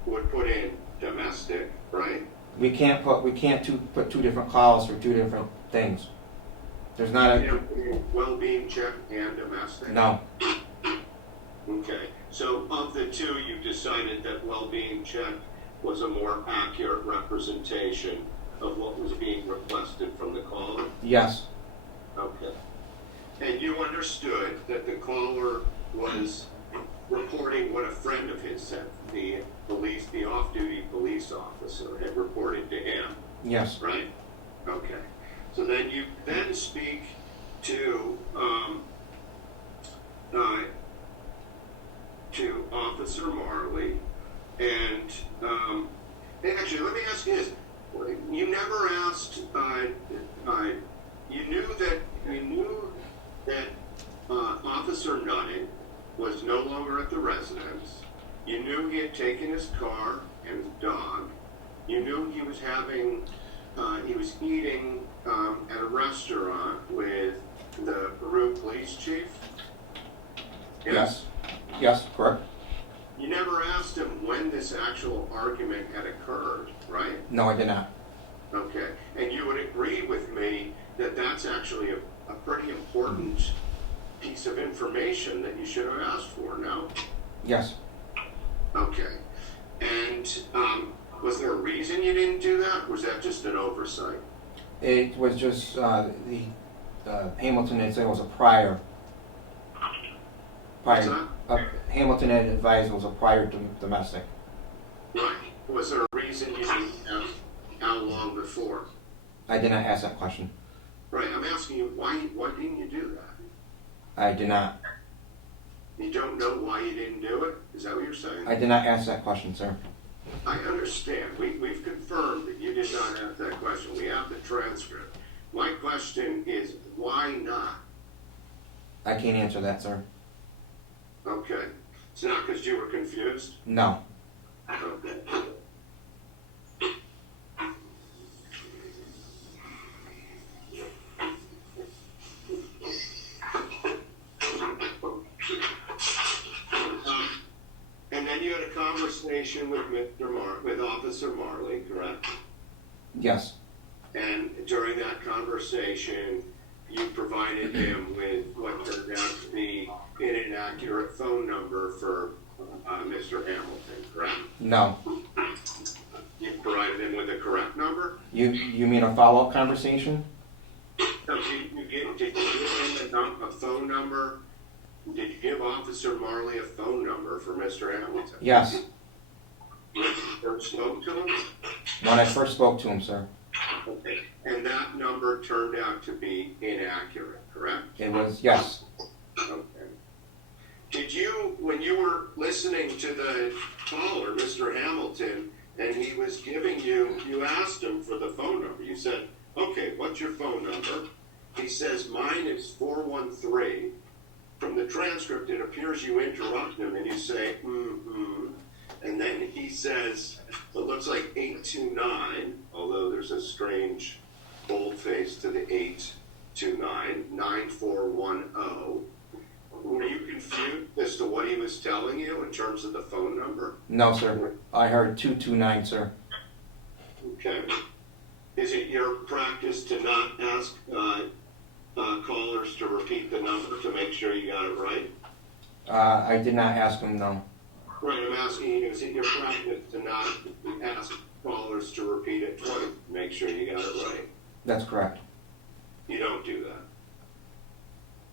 would put in domestic, right? We can't put two different calls for two different things. There's not a well-being check and domestic? no. Okay. So of the two, you decided that well-being check was a more accurate representation of what was being requested from the caller? Yes. Okay. And you understood that the caller was reporting what a friend of his said, the off-duty police officer had reported to him? Yes. Right? Okay. So then you then speak to Officer Marley, and actually, let me ask you this: you never asked. You knew that Officer Nutting was no longer at the residence. You knew he had taken his car and his dog. You knew he was eating at a restaurant with the Peru police chief. Yes. Yes, correct. You never asked him when this actual argument had occurred, right? No, I did not. Okay. And you would agree with me that that's actually a pretty important piece of information that you should have asked for, no? Yes. Okay. And was there a reason you didn't do that, or was that just an oversight? It was just the Hamilton had said it was a prior. What's that? Hamilton had advised it was a prior to domestic. Right. Was there a reason you didn't ask how long before? I did not ask that question. Right. I'm asking you, why didn't you do that? I did not. You don't know why you didn't do it? Is that what you're saying? I did not ask that question, sir. I understand. We've confirmed that you did not ask that question. We have the transcript. My question is, why not? I can't answer that, sir. Okay. It's not because you were confused? No. Okay. And then you had a conversation with with Officer Marley, correct? Yes. And during that conversation, you provided him with what turned out to be an inaccurate phone number for Mr. Hamilton, correct? No. You provided him with the correct number? You mean a follow-up conversation? No, did you give him a phone number? Did you give Officer Marley a phone number for Mr. Hamilton? Yes. When you first spoke to him? When I first spoke to him, sir. Okay. And that number turned out to be inaccurate, correct? It was, yes. Okay. Did you, when you were listening to the caller, Mr. Hamilton, and he was giving you asked him for the phone number. You said, okay, what's your phone number? He says, mine is 413. From the transcript, it appears you interrupt him and you say, and then he says, it looks like 829, although there's a strange boldface to the 829, 9410. Were you confused as to what he was telling you in terms of the phone number? No, sir. I heard 229, sir. Okay. Is it your practice to not ask callers to repeat the number to make sure you got it right? I did not ask him, no. Right, I'm asking you, is it your practice to not ask callers to repeat it twice to make sure you got it right? That's correct. You don't do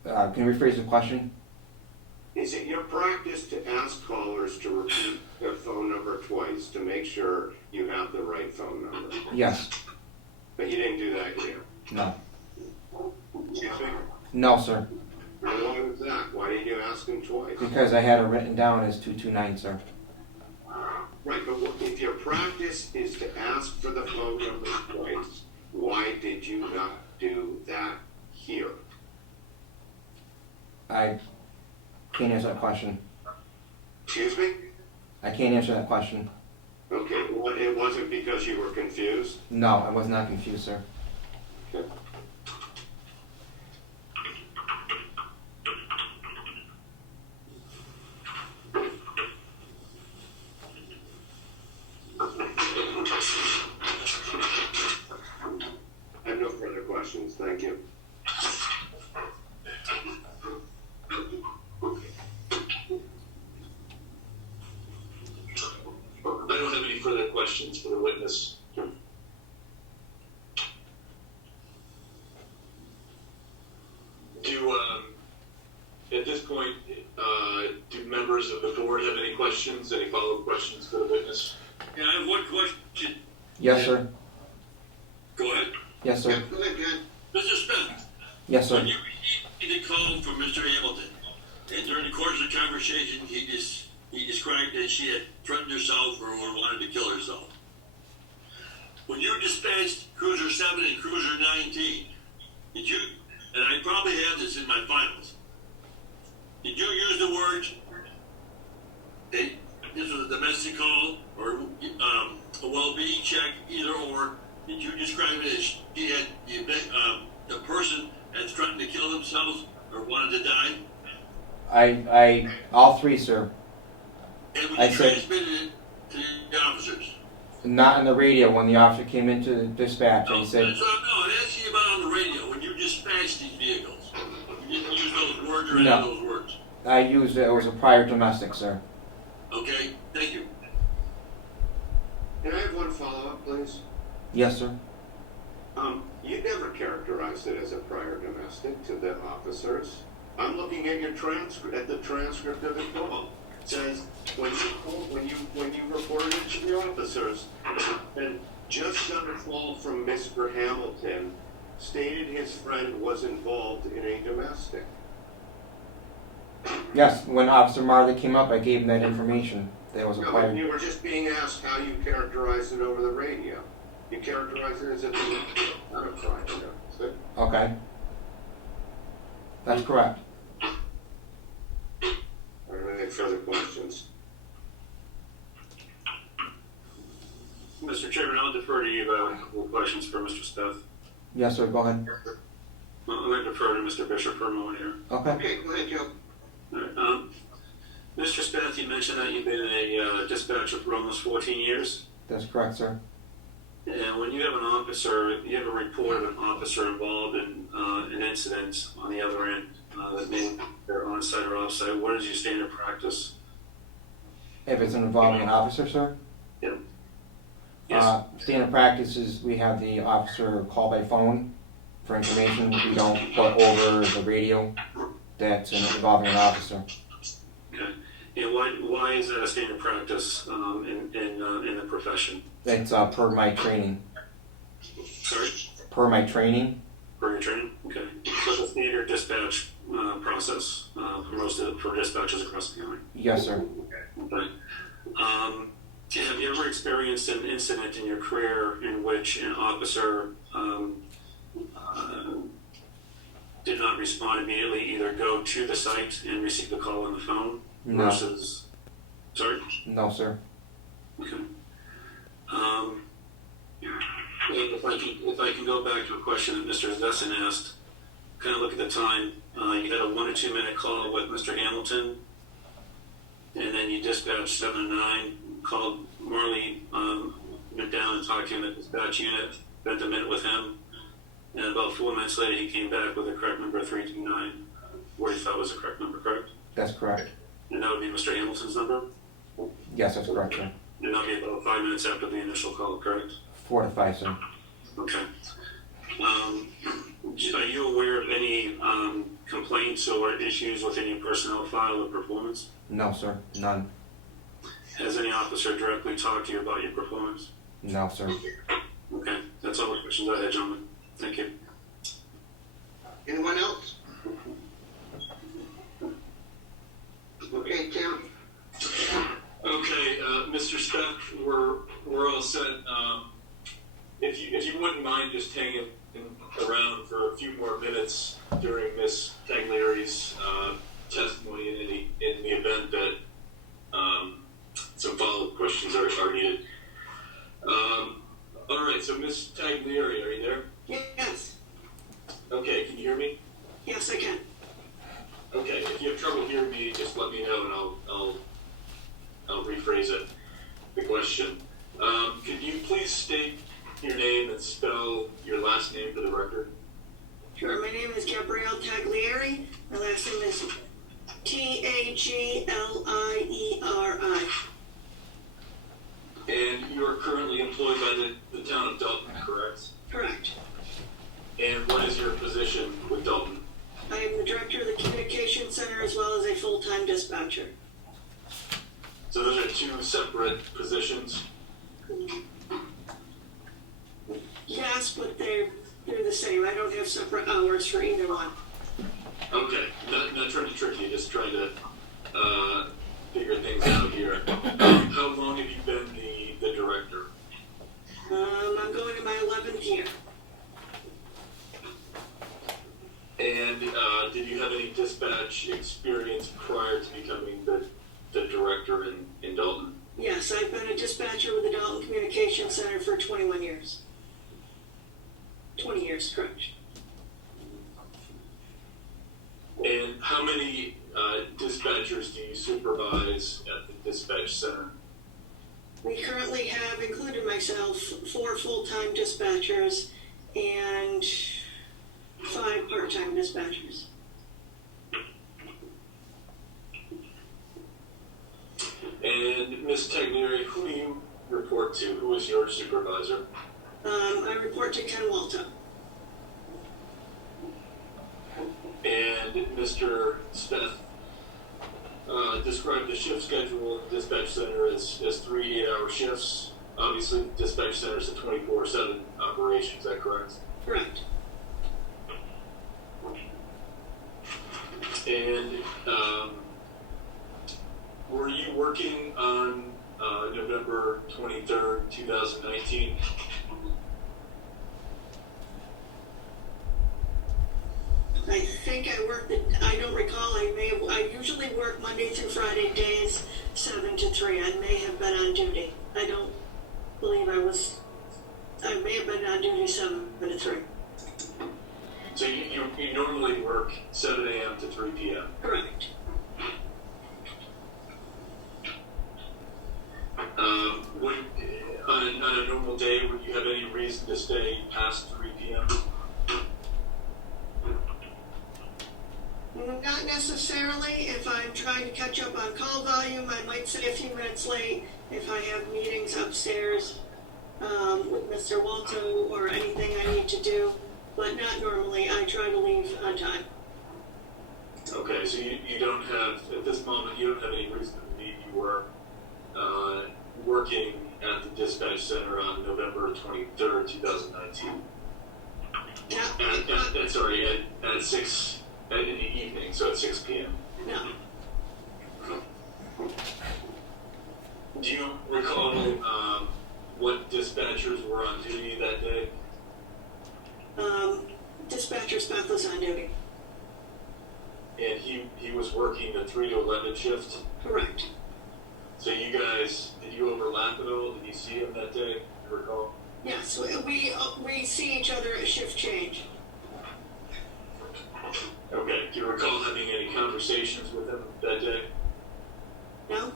that. Can you rephrase the question? Is it your practice to ask callers to repeat their phone number twice to make sure you have the right phone number? Yes. But you didn't do that here. No. Excuse me? No, sir. And why was that? Why did you ask them twice? Because I had it written down as 229, sir. Right, but if your practice is to ask for the phone number twice, why did you not do that here? I can't answer that question. Excuse me? I can't answer that question. Okay, well, it wasn't because you were confused? No, I was not confused, sir. Okay. I have no further questions, thank you. I don't have any further questions for the witness. At this point, do members of the board have any questions, any follow-up questions for the witness? Yeah, I have one question. Yes, sir. Go ahead. Yes, sir. Go ahead, John. Mr. Smith, Yes, sir. when you received the call from Mr. Hamilton, and during the course of the conversation, he described that she had threatened herself or wanted to kill herself. When you dispatched Cruiser 7 and Cruiser 19, did you, and I probably have this in my finals, did you use the words, hey, this was a domestic call, or a well-being check, either or? Did you describe it as she had, the person had threatened to kill themselves or wanted to die? I all three, sir. And when I you said- transmitted it to the officers? Not in the radio when the officer came into the dispatch. No, I said, that's what I'm asking you about on the radio, when you dispatched these vehicles. You didn't use those words or any No. of those words. I used it was a prior domestic, sir. Okay, thank you. Can I have one follow-up, please? Yes, sir. You never characterized it as a prior domestic to the officers. I'm looking at your at the transcript of the call. It says, when you reported it to the officers, and just got a call from Mr. Hamilton, stated his friend was involved in a domestic. Yes, when Officer Marley came up, I gave him that information. There was a No, but prior. you were just being asked how you characterized it over the radio. You characterized it as a not a prior domestic. Okay. That's correct. Are there any further questions? Mr. Chairman, I'll defer to you about a couple of questions for Mr. Smith. Yes, sir. Go ahead. I'm going to defer to Mr. Bishop for a moment here. Okay. Okay, go ahead, Joe. All right, Mr. Smith, you mentioned that you've been a dispatcher for almost 14 years. That's correct, sir. And when you have an officer, you have a report of an officer involved in an incident on the other end that may be on-site or off-site, what is your standard practice? If it's involving an officer, sir? Yeah. Yes. Standard practice is we have the officer call by phone for information. We don't put over the radio that's involving an officer. Okay. And why is that a standard practice in the profession? It's per my training. Sorry? Per my training? For your training? Okay. So it's a standard dispatch process for dispatchers across the county? Yes, sir. Okay. Have you ever experienced an incident in your career in which an officer did not respond immediately, either go to the site and receive the call on the phone No. versus... Sorry? No, sir. Okay. If I can go back to a question that Mr. Zessin asked, kind of look at the time. You had a 1 or 2 minute call with Mr. Hamilton, and then you dispatched 7 and 9, called Marley, went down and talked to him at the dispatch unit, spent a minute with him, and about 4 minutes later he came back with the correct number 329, where he thought was the correct number, correct? That's correct. And that would be Mr. Hamilton's number? Yes, that's correct, sir. And that would be about 5 minutes after the initial call, correct? 4 to 5, sir. Okay. Are you aware of any complaints or issues with any personnel file or performance? No, sir, none. Has any officer directly talked to you about your performance? No, sir. Okay, that's all the questions I had, gentlemen. Thank you. Anyone else? Okay, Tim. Okay, Mr. Speth, we're all set. If you wouldn't mind just hanging around for a few more minutes during Ms. Tagliari's testimony in the event that some follow-up questions are needed. All right, so Ms. Tagliari, are you there? Yes. Okay, can you hear me? Yes, I can. Okay, if you have trouble hearing me, just let me know and I'll rephrase it, the question. Could you please state your name and spell your last name for the record? Sure. My name is Gabrielle Tagliari. My last name is Taglieri. And you are currently employed by the town of Dalton, correct? Correct. And what is your position with Dalton? I am the director of the communication center as well as a full-time dispatcher. So those are two separate positions? Yes, but they're the same. I don't have separate hours for either one. Okay, not trying to trick you, just trying to figure things out here. How long have you been the director? I'm going to my 11th year. And did you have any dispatch experience prior to becoming the director in Dalton? Yes, I've been a dispatcher with the Dalton Communication Center for 21 years. 20 years, correct. And how many dispatchers do you supervise at the dispatch center? We currently have, including myself, 4 full-time dispatchers and 5 part-time dispatchers. And Ms. Tagliari, who do you report to? Who is your supervisor? I report to Ken Walto. And Mr. Speth, describe the shift schedule at the dispatch center as 3 8-hour shifts. Obviously, the dispatch center is a 24/7 operation, is that correct? Correct. And were you working on November 23rd, 2019? I think I worked, I don't recall, I usually work Monday through Friday days, 7 to 3. I may have been on duty. I don't believe I may have been on duty 7 to 3. So you normally work 7 a.m. to 3 p.m.? Correct. On a normal day, would you have any reason to stay past 3 p.m.? Not necessarily. If I'm trying to catch up on call volume, I might stay a few minutes late if I have meetings upstairs with Mr. Walto or anything I need to do, but not normally. I try to leave on time. Okay, so you don't have, at this moment, you don't have any reason to believe you were working at the dispatch center on November 23rd, 2019. Yeah. Sorry, at 6, in the evening, so at 6 p.m. No. Do you recall what dispatchers were on duty that day? Dispatcher Speth was on duty. And he was working the 3 to 11 shift? Correct. So you guys, did you overlap at all? Did you see him that day? Do you recall? Yes, we see each other at shift change. Okay. Do you recall having any conversations with him that day? No?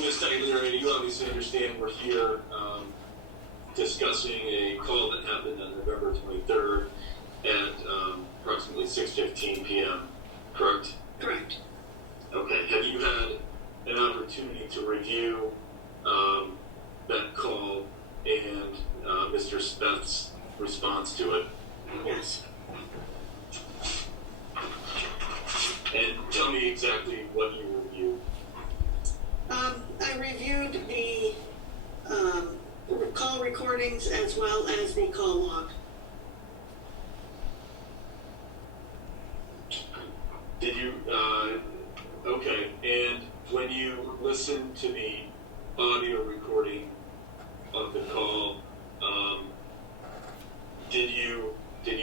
Ms. Tagliari, you obviously understand we're here discussing a call that happened on November 23rd at approximately 6:15 p.m., correct? Correct. Okay. Have you had an opportunity to review that call and Mr. Speth's exactly what you reviewed. I reviewed the call recordings as well as the call log. Did you, okay, and when you listened to the audio recording of the call, did you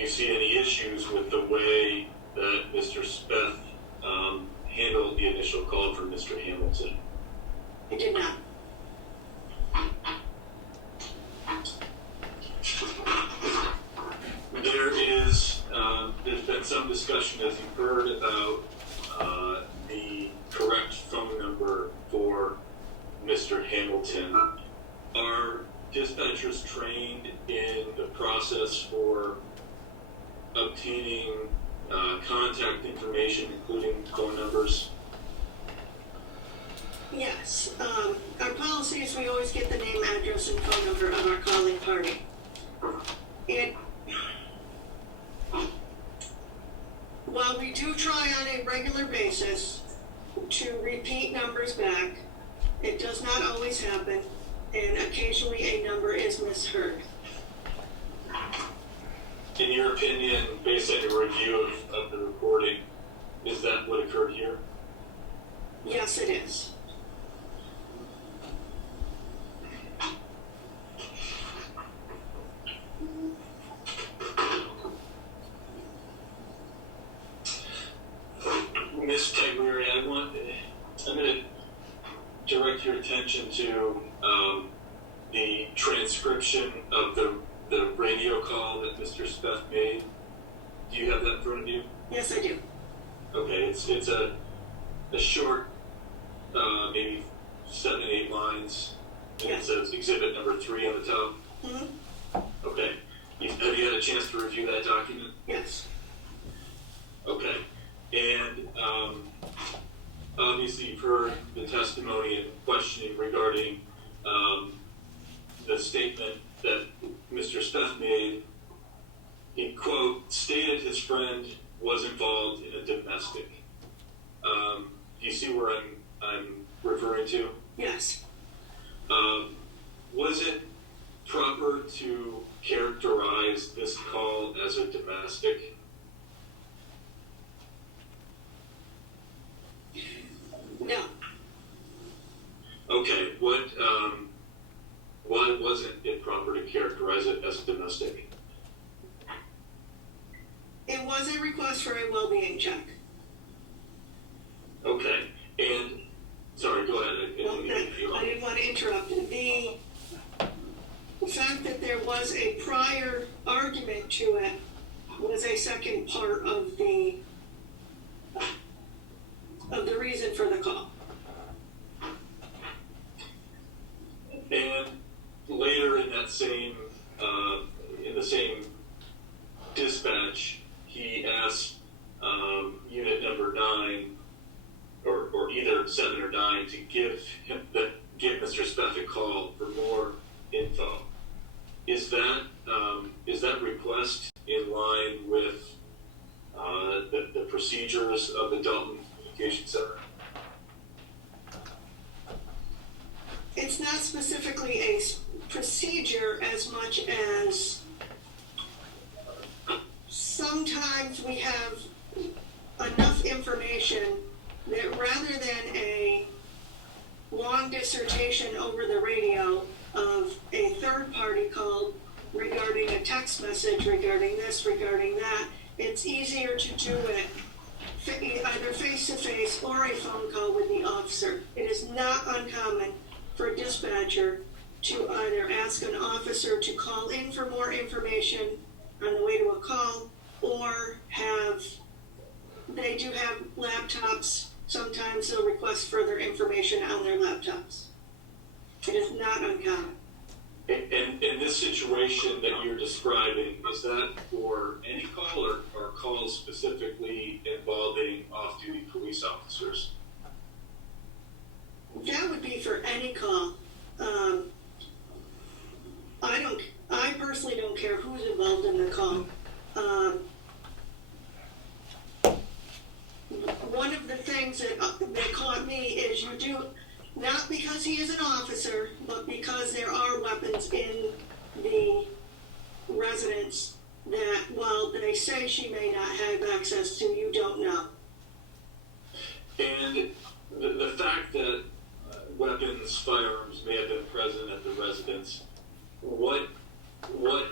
see any issues with the way that Mr. Speth handled the initial call from Mr. Hamilton? I did not. There's been some discussion, as you've heard, about the correct phone number for Mr. Hamilton. Are dispatchers trained in the process for obtaining contact information, including phone numbers? Yes. Our policy is we always get the name, address, and phone number of our calling party. And while we do try on a regular basis to repeat numbers back, it does not always happen, and occasionally a number is misheard. In your opinion, based on your review of the recording, is that what occurred here? Yes, it is. Ms. Taglieri, I'm going to direct your attention to the transcription of the radio call that Mr. Speth made. Do you have that in front of you? Yes, I do. Okay, it's a short, maybe 7-8 lines. And it says exhibit number 3 on the top. Mm-hmm. Okay. Have you had a chance to review that document? Yes. Okay. And obviously you've heard the testimony and questioning regarding the statement that Mr. Speth made. He, quote, stated his friend was involved in a domestic. Do you see where I'm referring to? Yes. Was it proper to characterize this call as a domestic? No. Okay, why wasn't it proper to characterize it as a domestic? It was a request for a well-being check. Okay, and, sorry, go ahead. I didn't want to interrupt. The fact that there was a prior argument to it was a second part of the reason for the call. And later in that same, in the same dispatch, he asked unit number 9, or either 7 or 9, to give Mr. Speth a call for more info. Is that request in line with the procedures of the Dalton Communication Center? It's not specifically a procedure as much as sometimes we have enough information that rather than a long dissertation over the radio of a third party call regarding a text message regarding this, regarding that, it's easier to do it either face-to-face or a phone call with the officer. It is not uncommon for a dispatcher to either ask an officer to call in for more information on the way to a call, or they do have laptops. Sometimes they'll request further information on their laptops. It is not uncommon. And in this situation that you're describing, is that for any call or calls specifically involving off-duty police officers? That would be for any call. I personally don't care who's involved in the call. one of the things that caught me is you do, not because he is an officer, but because there are weapons in the residence that, while they say she may not have access to, you don't know. And the fact that weapons, firearms may have been present at the residence, what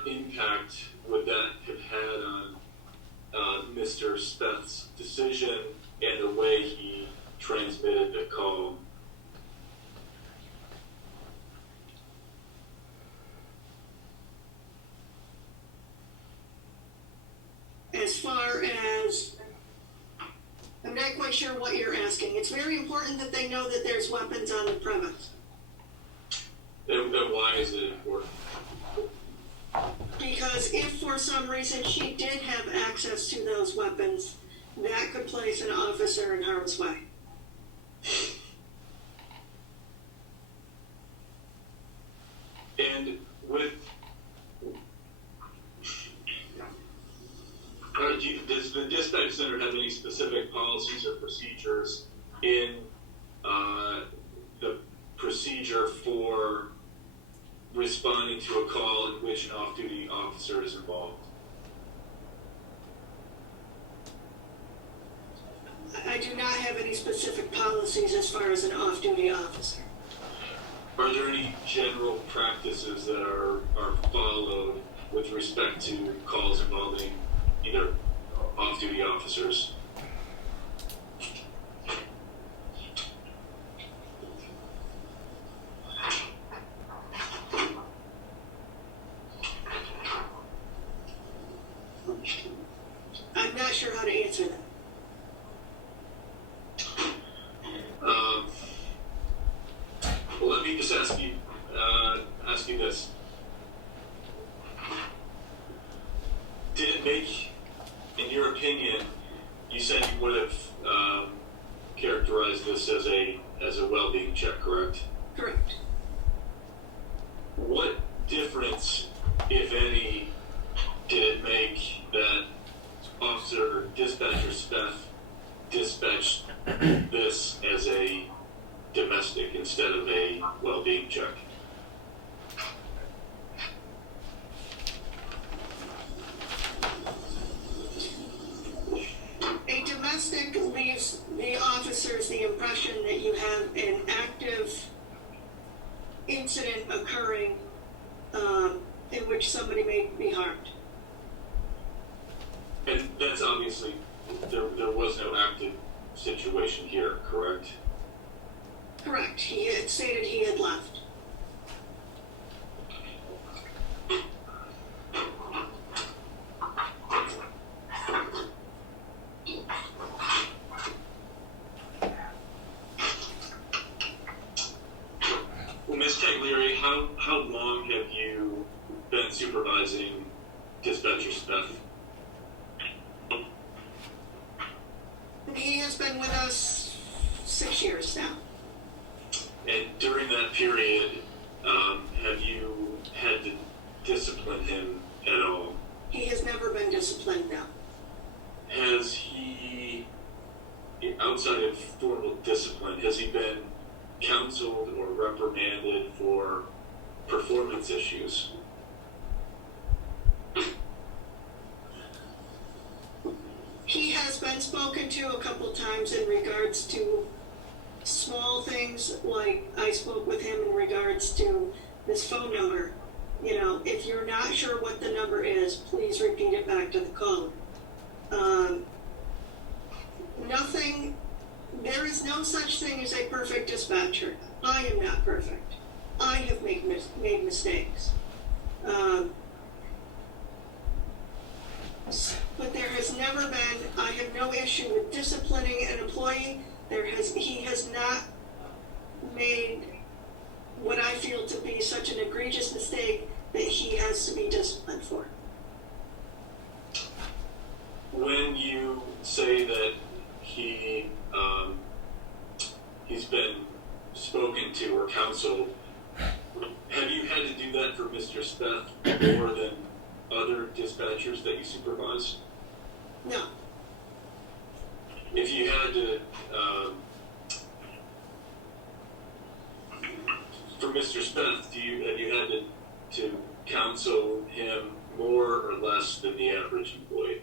impact would that have had on Mr. Speth's decision and the way he transmitted the call? As far as, I'm not quite sure what you're asking. It's very important that they know that there's weapons on the premise. And why is it important? Because if for some reason she did have access to those weapons, that could place an officer in harm's way. And with, does the dispatch center have any specific policies or procedures in the procedure for responding to a call in which an off-duty officer is involved? I do not have any specific policies as far as an off-duty officer. Are there any general practices that are followed with respect to calls involving either off-duty officers? I'm not sure how to answer that. Well, let me just ask you this. Did it make, in your opinion, you said you would have characterized this as a well-being check, correct? Correct. What difference, if any, did it make that Officer Dispatcher Speth dispatched this as a domestic instead of a well-being check? A domestic leaves the officers the impression that you have an active incident occurring in which somebody may be harmed. And that's obviously, there was no active situation here, correct? Correct. He had stated he had left. Well, Ms. Cagliari, how long have you been supervising Dispatcher Speth? He has been with us 6 years now. And during that period, have you had to discipline him at all? He has never been disciplined now. Has he, outside of formal discipline, has he been counseled or reprimanded for performance issues? He has been spoken to a couple times in regards to small things, like I spoke with him in regards to this phone number. You know, if you're not sure what the number is, please repeat it back to the caller. Nothing, there is no such thing as a perfect dispatcher. I am not perfect. I have made mistakes. But there has never been, I have no issue with disciplining an employee. He has not made what I feel to be such an egregious mistake that he has to be disciplined for. When you say that he's been spoken to or counseled, have you had to do that for Mr. Speth more than other dispatchers that you supervise? No. If you had to, for Mr. Smith, have you had to counsel him more or less than the average employee?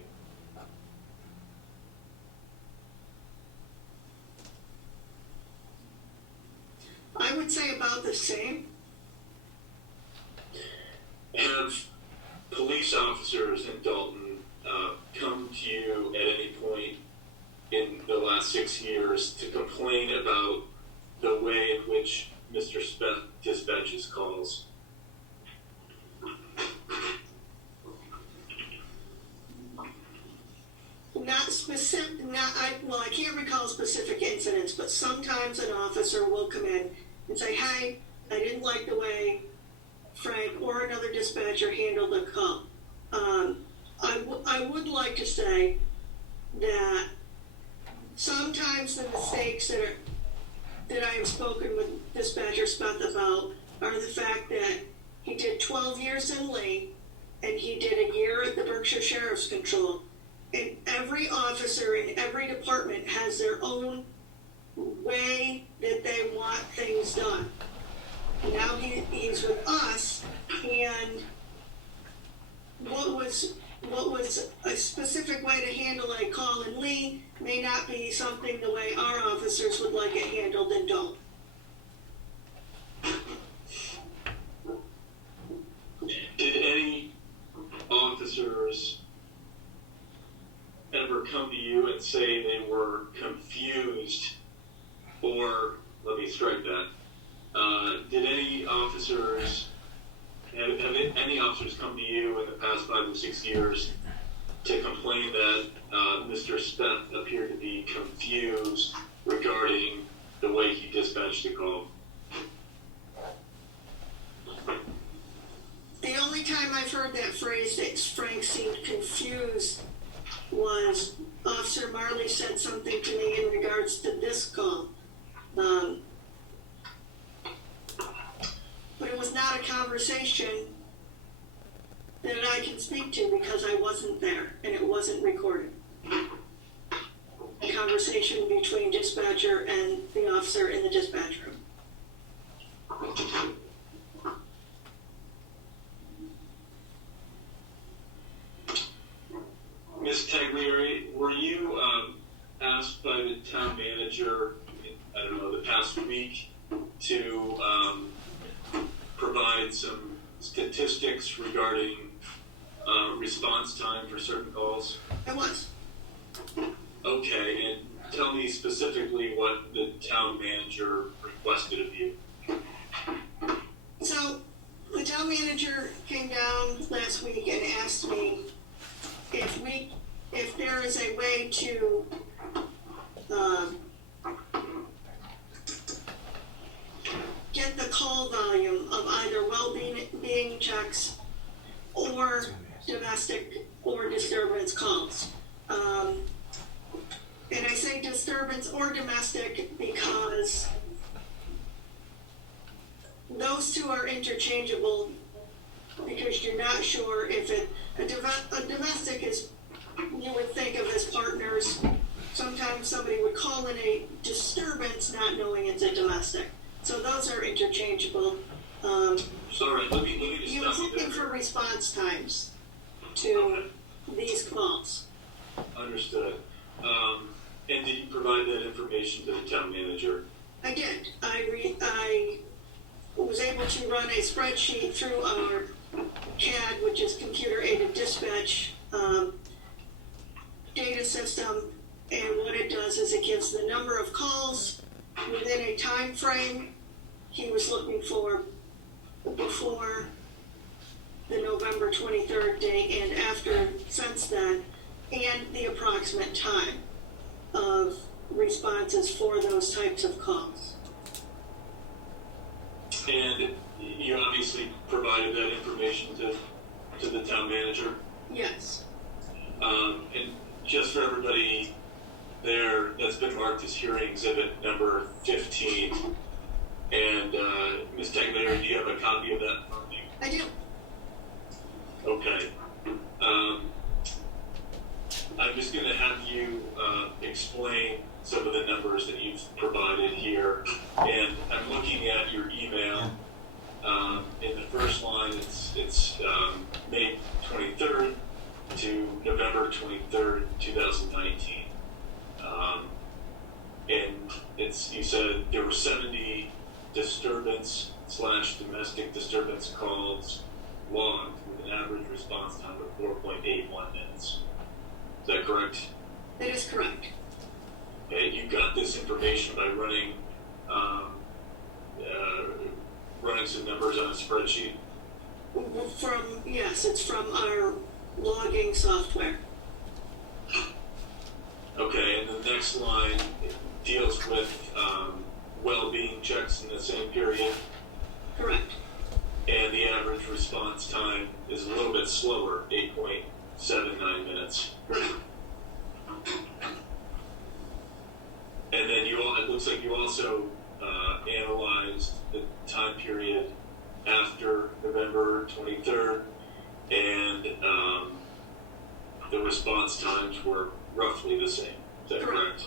I would say about the same. Have police officers in Dalton come to you at any point in the last 6 years to complain about the way in which Mr. Smith dispatches calls? Not specific, I can't recall specific incidents, but sometimes an officer will come in and say, hey, I didn't like the way Frank or another dispatcher handled the call. I would like to say that sometimes the mistakes that I have spoken with Dispatcher Smith about are the fact that he did 12 years in Lee and he did a year at the Berkshire Sheriff's Control. And every officer in every department has their own way that they want things done. Now he's with us, and what was a specific way to handle a call in Lee may not be something the way our officers would like it handled in Dalton. Did any officers ever come to you and say they were confused, or let me strike that? Did any officers have any officers come to you in the past 5 or 6 years to complain that Mr. Smith appeared to be confused regarding the way he dispatched the call? The only time I've heard that phrase that Frank seemed confused was Officer Marley said something to me in regards to this call. But it was not a conversation that I can speak to because I wasn't there and it wasn't recorded. A conversation between dispatcher and the officer in the dispatch room. Ms. Taglieri, were you asked by the town manager, I don't know, the past week to provide some statistics regarding response time for certain calls? I was. Okay, and tell me specifically what the town manager requested of you. So, the town manager came down last week and asked me if there is a way to get the call volume of either well-being checks or domestic or disturbance calls. And I say disturbance or domestic because those two are interchangeable, because you're not sure if a domestic is, you would think of as partners. Sometimes somebody would call in a disturbance not knowing it's a domestic. So those are interchangeable. Sorry, let me just He stop was you looking there. for response times to these calls. Understood. And did you provide that information to the town manager? I did. I was able to run a spreadsheet through our CAD, which is computer-aided dispatch data system, and what it does is it gives the number of calls within a time frame he was looking for before the November 23rd date and after since then, and the approximate time of responses for those types of calls. And you obviously provided that information to the town manager? Yes. And just for everybody there, that's been marked as hearing exhibit number 15. And Ms. Taglieri, do you have a copy of that from you? I do. Okay. I'm just going to have you explain some of the numbers that you've provided here. And I'm looking at your email. In the first line, it's May 23rd to November 23rd, 2019. And you said there were 70 disturbance/domestic disturbance calls logged with an average response time of 4.81 minutes. Is that correct? That is correct. And you got this information by running some numbers on a spreadsheet? Yes, it's from our logging software. Okay, and the next line deals with well-being checks in the same period? Correct. And the average response time is a little bit slower, 8.79 minutes. Correct. And then it looks like you also analyzed the time period after November 23rd, and the response times were roughly the same. Is that correct?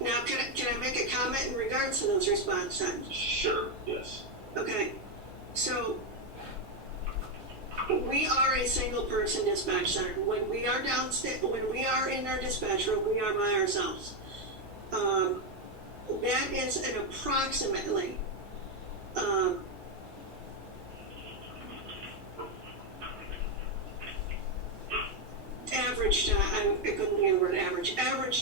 Now, can I make a comment in regards to those response times? Sure, yes. Okay, so we are a single person dispatch center. When we are when we are in our dispatch room, we are by ourselves. That is an approximately average time. I couldn't get the word average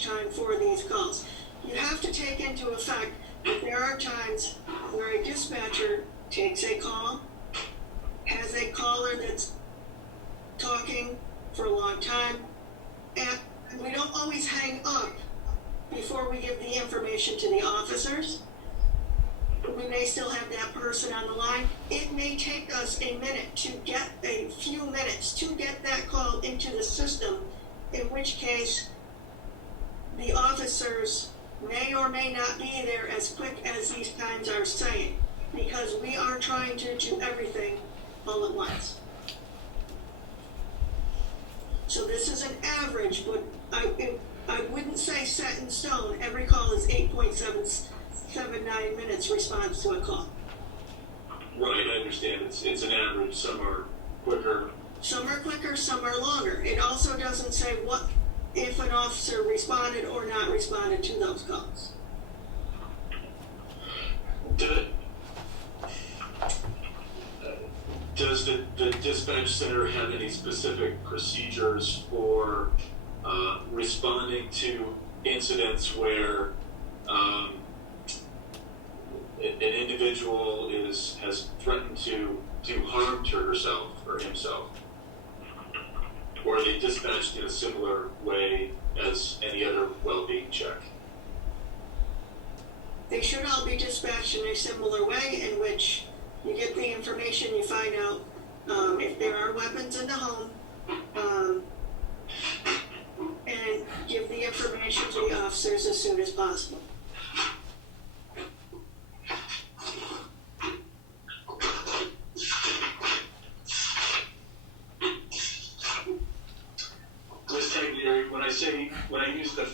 time for these calls. You have to take into effect that there are times where a dispatcher takes a call, has a caller that's talking for a long time, and we don't always hang up before we give the information to the officers. We may still have that person on the line. It may take us a few minutes to get that call into the system, in which case the officers may or may not be there as quick as these times are saying, because we are trying to do everything all at once. So this is an average, but I wouldn't say set in stone. Every call is 8.79 minutes response to a call. Right, I understand. It's an average. Some are quicker. Some are quicker, some are longer. It also doesn't say what if an officer responded or not responded to those calls. Does the dispatch center have any specific procedures for responding to incidents where an individual has threatened to do harm to herself or himself? Or are they dispatched in a similar way as any other well-being check? They should all be dispatched in a similar way, in which you get the information, you find out if there are weapons in the home, and give the information to the officers as soon as possible. When I use the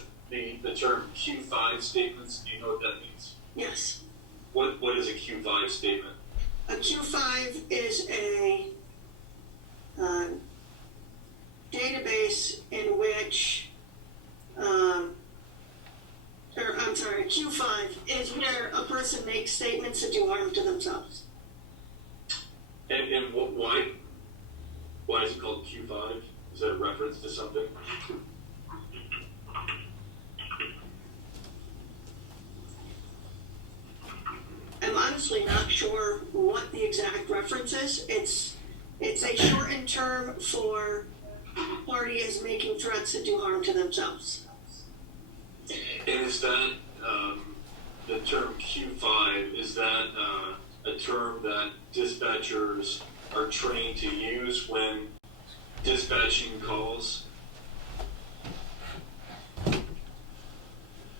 term Q5 statements, do you know what that means? Yes. What is a Q5 statement? A Q5 is a database in which, a Q5 is where a person makes statements that do harm to themselves. And why is it called Q5? Is that a reference to something? I'm honestly not sure what the exact reference is. It's a shortened term for party is making threats that do harm to themselves. And is that the term Q5? Is that a term that dispatchers are trained to use when dispatching calls?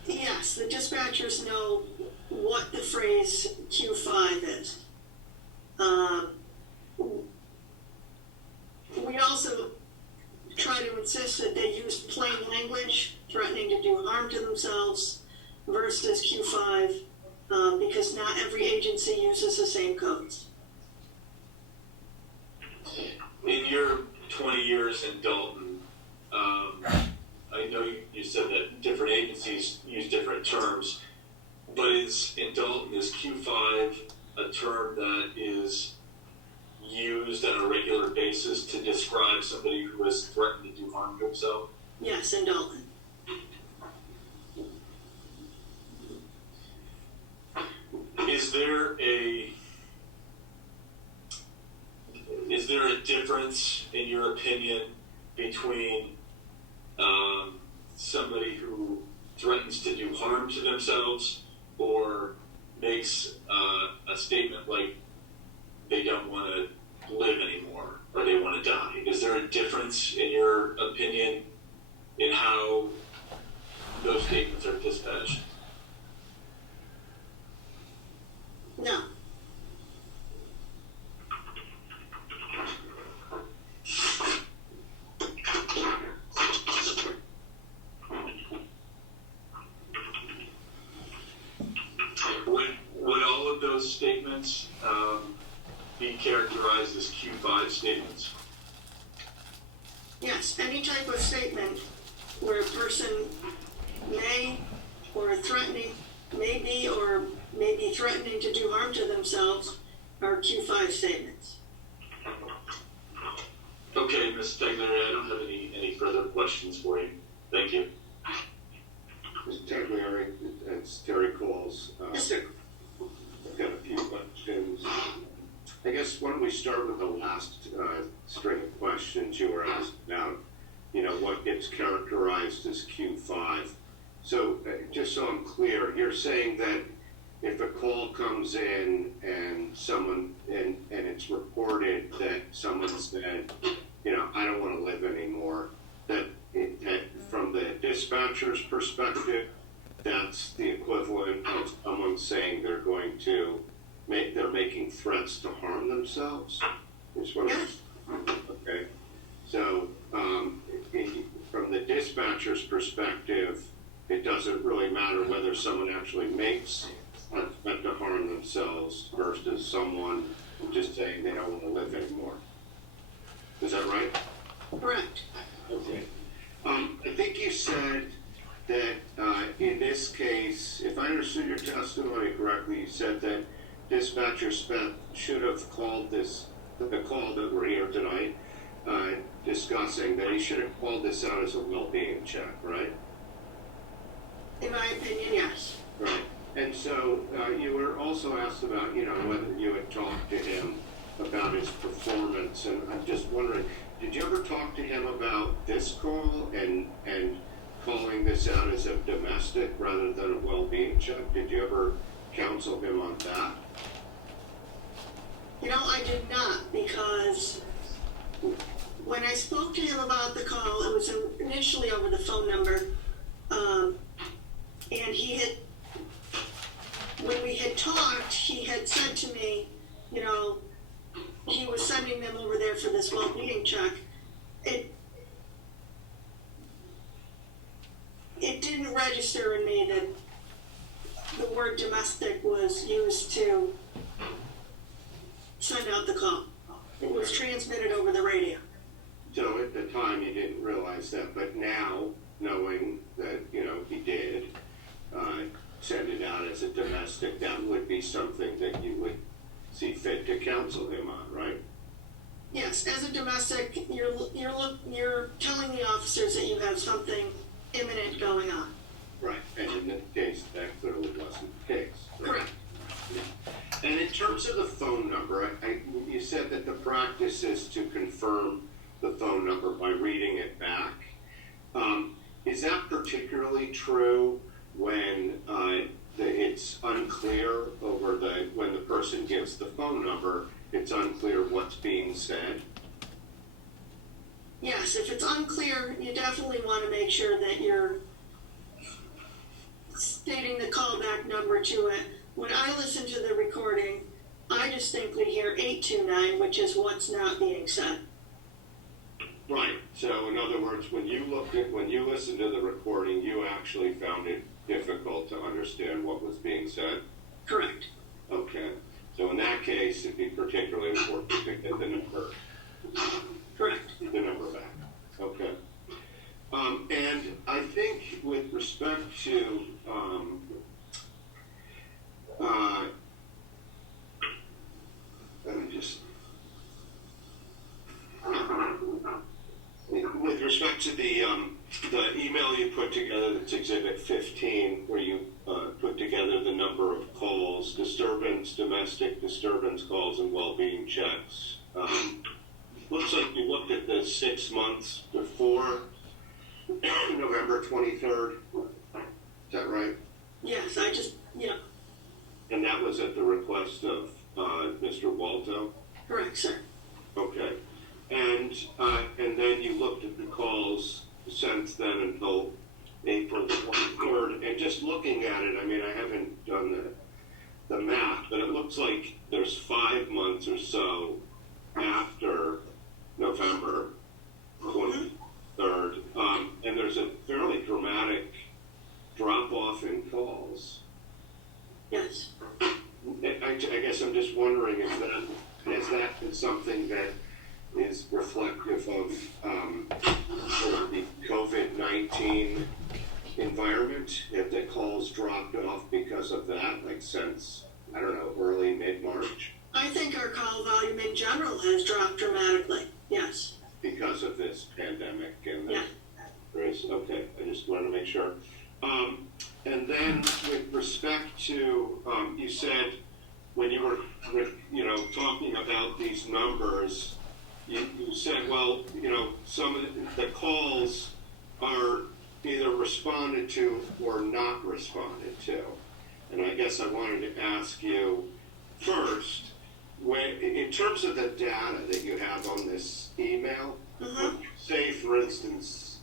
Yes, the dispatchers know what the phrase Q5 is. noticed that they used plain language, threatening to do harm to themselves, versus Q5, because not every agency uses the same codes. In your 20 years in Dalton, I know you said that different agencies use different terms, but in Dalton, is Q5 a term that is used on a regular basis to describe somebody who has threatened to do harm to himself? Yes, in Dalton. Is there a difference, in your opinion, between somebody who threatens to do harm to themselves or makes a statement like they don't want to live anymore or they want to die? Is there a difference, in your opinion, in how those statements are dispatched? No. Would all of those statements be characterized as Q5 statements? Yes, any type of statement where a person may or threatening, may be or may be threatening to do harm to themselves are Q5 statements. Okay, Ms. Stegner, I don't have any further questions for you. Thank you. Mr. Tagliari, it's Terry Coles. Yes, sir. I've got a few questions. I guess why don't we start with the last string of questions you were asked about, what gets characterized as Q5. So just so I'm clear, you're saying that if a call comes in and and it's reported that someone said, I don't want to live anymore, that from the dispatcher's perspective, that's the equivalent of someone saying they're making threats to harm themselves? Okay. So from the dispatcher's perspective, it doesn't really matter whether someone actually makes a threat to harm themselves versus someone just saying they don't want to live anymore. Is that right? Correct. Okay. I think you said that in this case, if I understood your testimony correctly, you said that dispatcher should have called the call that we're here tonight discussing, that he should have called this out as a well-being check, right? In my opinion, yes. Right. And so you were also asked about, whether you had talked to him about his performance, and I'm just wondering, did you ever talk to him about this call and calling this out as a domestic rather than a well-being check? Did you ever counsel him on that? I did not, because when I spoke to him about the call, it was initially over the phone number, and when we had talked, he had said to me, he was sending them over there for this well-being check. It didn't register in me that the word domestic was used to send out the call. It was transmitted over the radio. So at the time you didn't realize that, but now, knowing that, he did send it out as a domestic, that would be something that you would see fit to counsel him on, right? Yes, as a domestic, you're telling the officers that you have something imminent going on. Right, and in this case, that clearly wasn't the case. Right? Correct. And in terms of the phone number, you said that the practice is to confirm the phone number by reading it back. Is that particularly true when it's unclear when the person gives the phone number, it's unclear what's being said? Yes, if it's unclear, you definitely want to make sure that you're stating the callback number to it. When I listen to the recording, I distinctly hear 829, which is what's not being said. Right. So in other words, when you listened to the recording, you actually found it difficult to understand what was being said? Correct. Okay. So in that case, it'd be particularly important to get the number. Correct. The number back. Okay. And I think with respect to let me just with respect to the email you put together, that's Exhibit 15, where you put together the number of calls, domestic disturbance calls, and well-being checks. Looks like you looked at the 6 months before November 23rd. Is that right? Yes, yeah. And that was at the request of Mr. Walto? Correct, sir. Okay. And then you looked at the calls since then until April 23rd. And just looking at it, I mean, I haven't done the math, but it looks like there's 5 months or so after November 23rd. And there's a fairly dramatic drop-off in calls. Yes. I guess I'm just wondering, is that something that is reflective of sort of the COVID-19 environment? If the calls dropped off because of that, like since, I don't know, early, mid-March? I think our call volume in general has dropped dramatically, yes. Because of this pandemic and yeah. Okay, I just wanted to make sure. And then with respect to, you said when you were, talking about these numbers, you said, well, some of the calls are either responded to or not responded to. And I guess I wanted to ask you first, in terms of the data that you have on this email, say, for instance,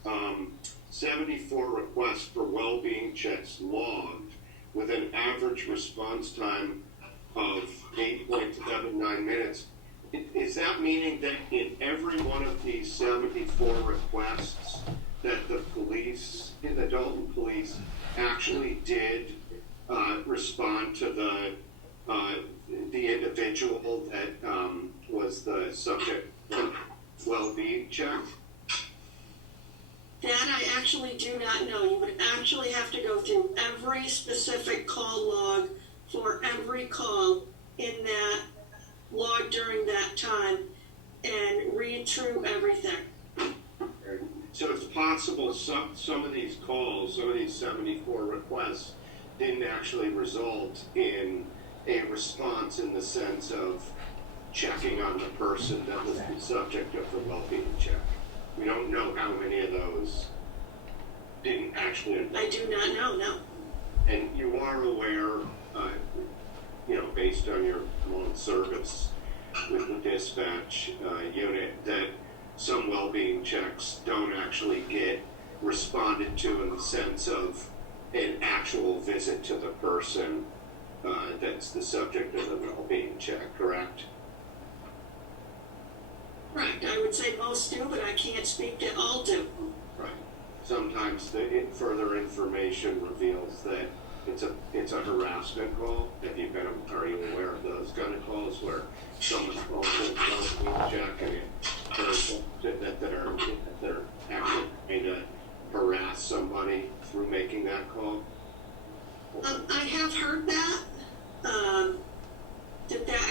74 requests for well-being checks logged with an average response time of 8.79 minutes. Is that meaning that in every one of these 74 requests that the Dalton police actually did respond to the individual that was the subject of well-being check? That I actually do not know. You would actually have to go through every specific call log for every call in that log during that time and read through everything. So it's possible some of these calls, some of these 74 requests didn't actually result in a response in the sense of checking on the person that was the subject of the well-being check. We don't know how many of those didn't actually. I do not know, no. And you are aware, based on your own service with the dispatch unit, that some well-being checks don't actually get responded to in the sense of an actual visit to the person that's the subject of the well-being check, correct? Right, I would say most do, but I can't speak to all do. Right. Sometimes the further information reveals that it's a harassment call. Are you aware of those kind of calls where someone calls a well-being check and it turns out that they're actually trying to harass somebody through making that call? I have heard that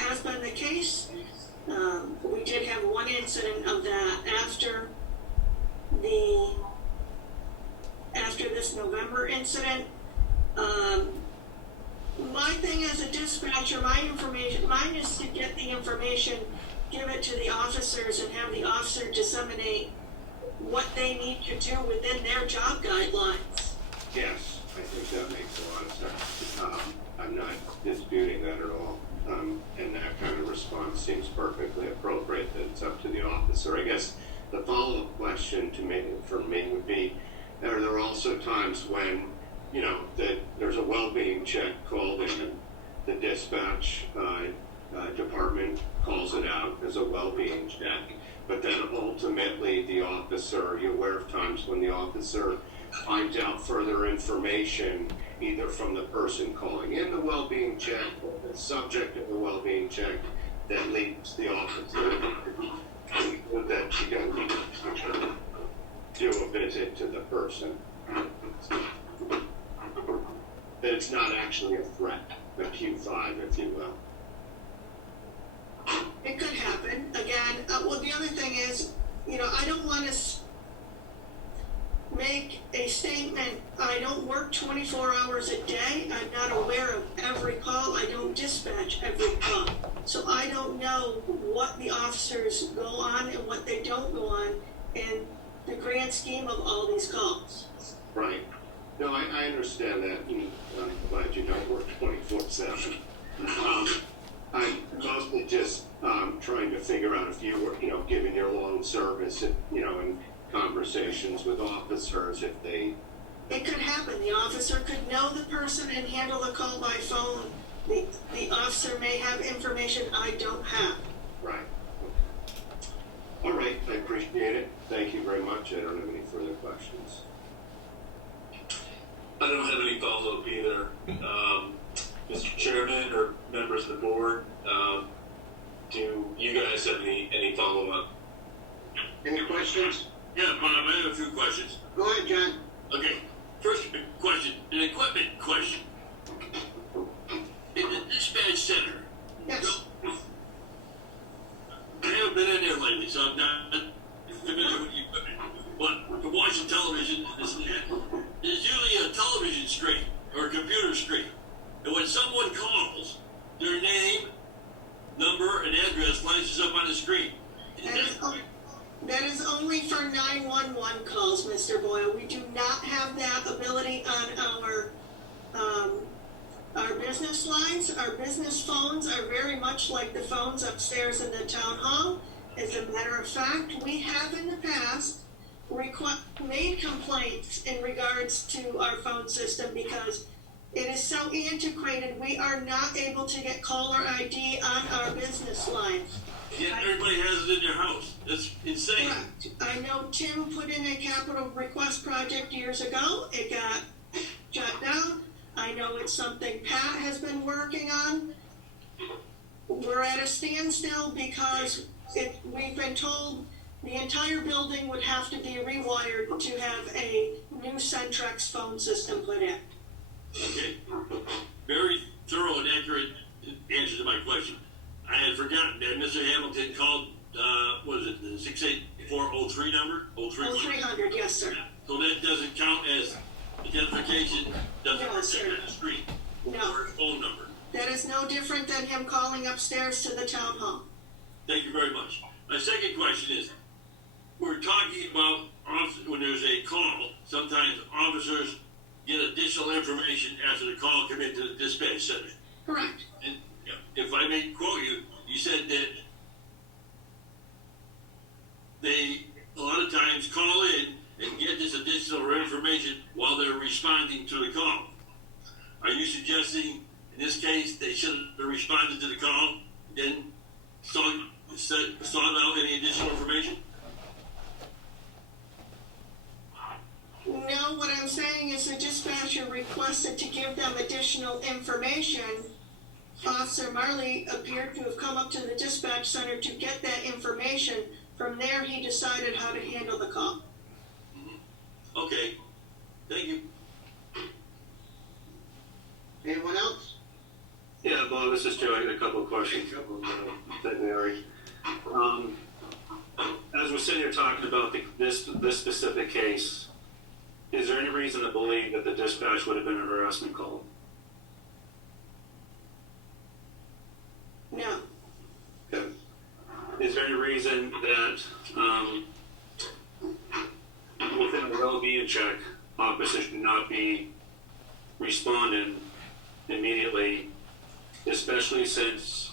has been the case. We did have one incident of that after this November incident. My thing as a dispatcher, mine is to get the information, give it to the officers, and have the officer disseminate what they need to do within their job guidelines. Yes, I think that makes a lot of sense. I'm not disputing that at all. And that kind of response seems perfectly appropriate, that it's up to the officer. I guess the follow-up question for me would be, are there also times when, that there's a well-being check called in, the dispatch department calls it out as a well-being check, but then ultimately the officer, you're aware of times when the officer finds out further information, either from the person calling in the well-being check or the subject of the well-being check, that leads the officer that you don't need to do a visit to the person. That it's not actually a threat, a Q5, if you will. It could happen. Again, well, the other thing is, I don't want to make a statement. I don't work 24 hours a day. I'm not aware of every call. I don't dispatch every call. So I don't know what the officers go on and what they don't go on in the grand scheme of all these calls. Right. No, I understand that, and I'm glad you don't work 24/7. I'm mostly just trying to figure out if you were, given your long service, in conversations with officers, if they... It could happen. The officer could know the person and handle the call by phone. The officer may have information I don't have. Right. All right, I appreciate it. Thank you very much. I don't have any further questions. I don't have any follow-up either. Mr. Chairman or members of the board, do you guys have any follow-up? Any questions? Yeah, Bob, I have a few questions. Go ahead, John. Okay, first question, an equipment question. In the dispatch center, Yes. I haven't been in there lately, so I'm not familiar with the equipment. But to watch the television, this and that, there's usually a television screen or a computer screen. And when someone calls, their name, number, and address flashes up on the screen. That is only for 911 calls, Mr. Boyle. We do not have that ability on our business lines. Our business phones are very much like the phones upstairs in the town hall. As a matter of fact, we have in the past made complaints in regards to our phone system because it is so antiquated. We are not able to get caller ID on our business lines. Yet everybody has it in their house. That's insane. Correct. I know Tim put in a capital request project years ago. It got shut down. I know it's something Pat has been working on. We're at a standstill because we've been told the entire building would have to be rewired to have a new Centrex phone system put in. Okay. Very thorough and accurate answer to my question. I had forgotten that Mr. Hamilton called, what is it, the 68403 number? 0300, yes, sir. So that doesn't count as identification, doesn't No, work sir. on the screen. No. Or a phone number. That is no different than him calling upstairs to the town hall. Thank you very much. My second question is, we're talking about when there's a call, sometimes officers get additional information after the call come into the dispatch center. Correct. And if I may quote you, you said that they a lot of times call in and get this additional information while they're responding to the call. Are you suggesting in this case they should have responded to the call, then sought out any additional information? No, what I'm saying is the dispatcher requested to give them additional information. Officer Marley appeared to have come up to the dispatch center to get that information. From there, he decided how to handle the call. Mm-hmm. Okay. Thank you. Anyone else? Yeah, Bob, this is Joe. I got a couple of questions. February. As we're sitting here talking about this specific case, is there any reason to believe that the dispatch would have been a harassment call? No. Okay. Is there any reason that within the well-being check, officers should not be responding immediately, especially since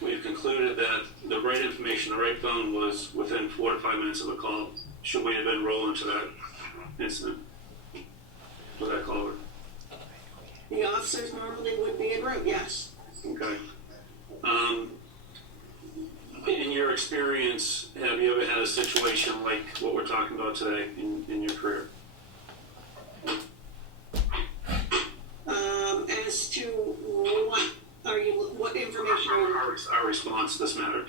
we've concluded that the right information, the right phone was within 4 to 5 minutes of the call? Should we have been rolling to that incident with that caller? The officers normally would be en route, yes. Okay. in your experience, have you ever had a situation like what we're talking about today in your career? As to what information are you? Our response to this matter.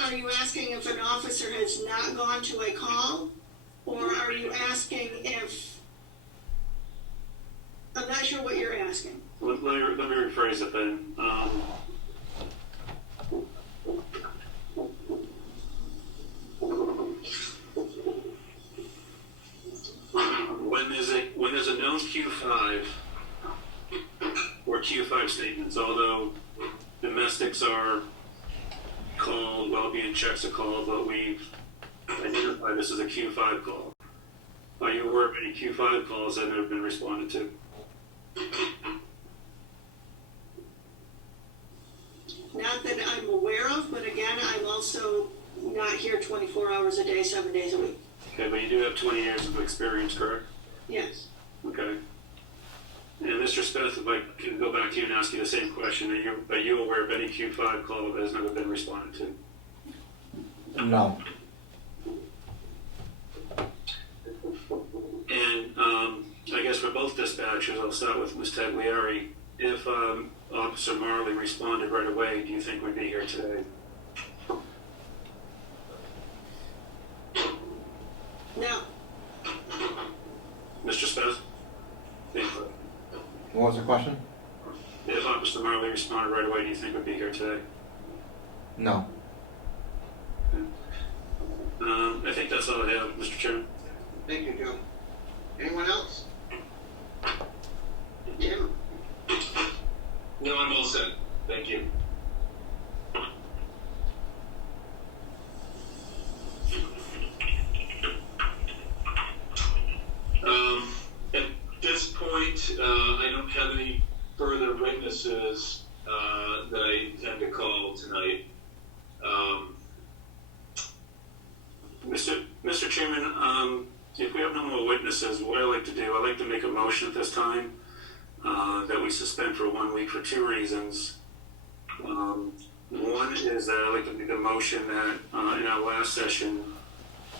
Are you asking if an officer has not gone to a call? Or are you asking if... I'm not sure what you're asking. Let me rephrase it then. When there's a known Q5 or Q5 statements, although domestics are called, well-being checks are called, but we've identified this as a Q5 call. Are you aware of any Q5 calls that have been responded to? Not that I'm aware of, but again, I'm also not here 24 hours a day, 7 days a week. Okay, but you do have 20 years of experience, correct? Yes. Okay. And Mr. Smith, if I can go back to you and ask you the same question, are you aware of any Q5 call that has never been responded to? No. And I guess for both dispatchers, I'll start with Ms. Tagliari. If Officer Marley responded right away, do you think we'd be here today? No. Mr. Smith? What was the question? If Officer Marley responded right away, do you think we'd be here today? No. I think that's all I have, Mr. Chairman. Thank you, Joe. Anyone else? Tim? No, I'm all set. Thank you. At this point, I don't have any further witnesses that I intend to call tonight. Mr. Chairman, if we have no more witnesses, what I'd like to do, I'd like to make a motion at this time that we suspend for 1 week for two reasons. One is that I'd like to make a motion that in our last session,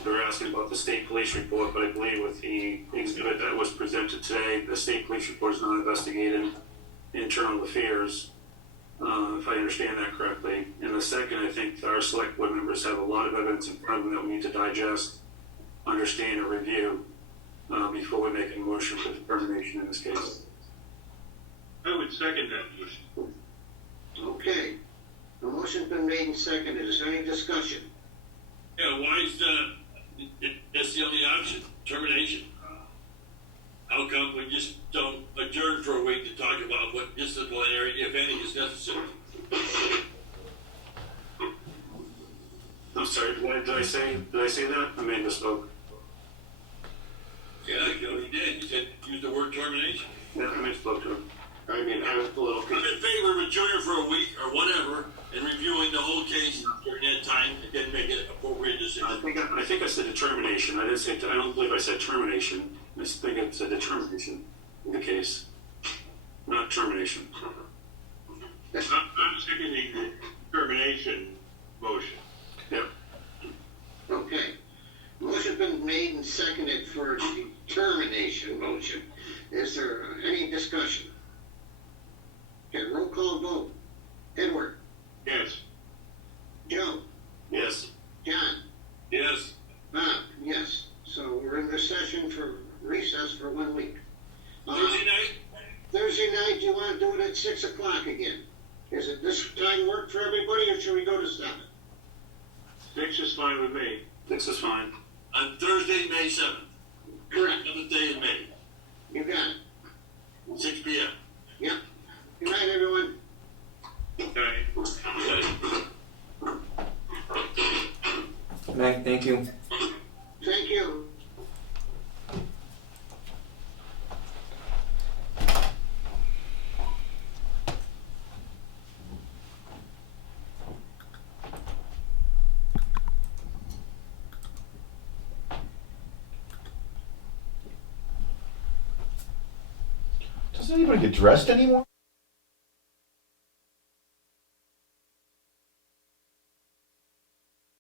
we were asking about the state police report, but I believe with the exhibit that was presented today, the state police report is not investigating internal affairs, if I understand that correctly. And the second, I think our select board members have a lot of evidence in front of them that we need to digest, understand, and review before we make a motion for determination in this case. I would second that motion. Okay. The motion's been made and seconded. Is there any discussion? Yeah, why is that's the only option, termination? How come we just don't adjourn for a week to talk about what disciplinary, if any, is necessary? I'm sorry, did I say that? I may have misspoke. Yeah, you did. You said, use the word termination. Yeah, I may have spoke to him. I mean, I was a little I'm in favor of adjourning for a week or whatever and reviewing the whole case during that time and then make an appropriate decision. I think I said determination. I didn't say. I don't believe I said termination. I think I said determination in the case, not termination. I'm seconding the termination motion. Yep. Okay. Motion's been made and seconded for the termination motion. Is there any discussion? Okay, roll call vote. Edward? Yes. Joe? Yes. John? Yes. Bob? Yes. So we're in this session for recess for 1 week. Thursday night? Thursday night, do you want to do it at 6 o'clock again? Is it this time work for everybody, or should we go to 7? 6 is fine with me. 6 is fine. On Thursday, May 7th. Correct. 7th day in May. You got it. 6 p.m. Yep. Good night, everyone. Okay. Good night, thank you. Thank you. Doesn't anybody get dressed anymore?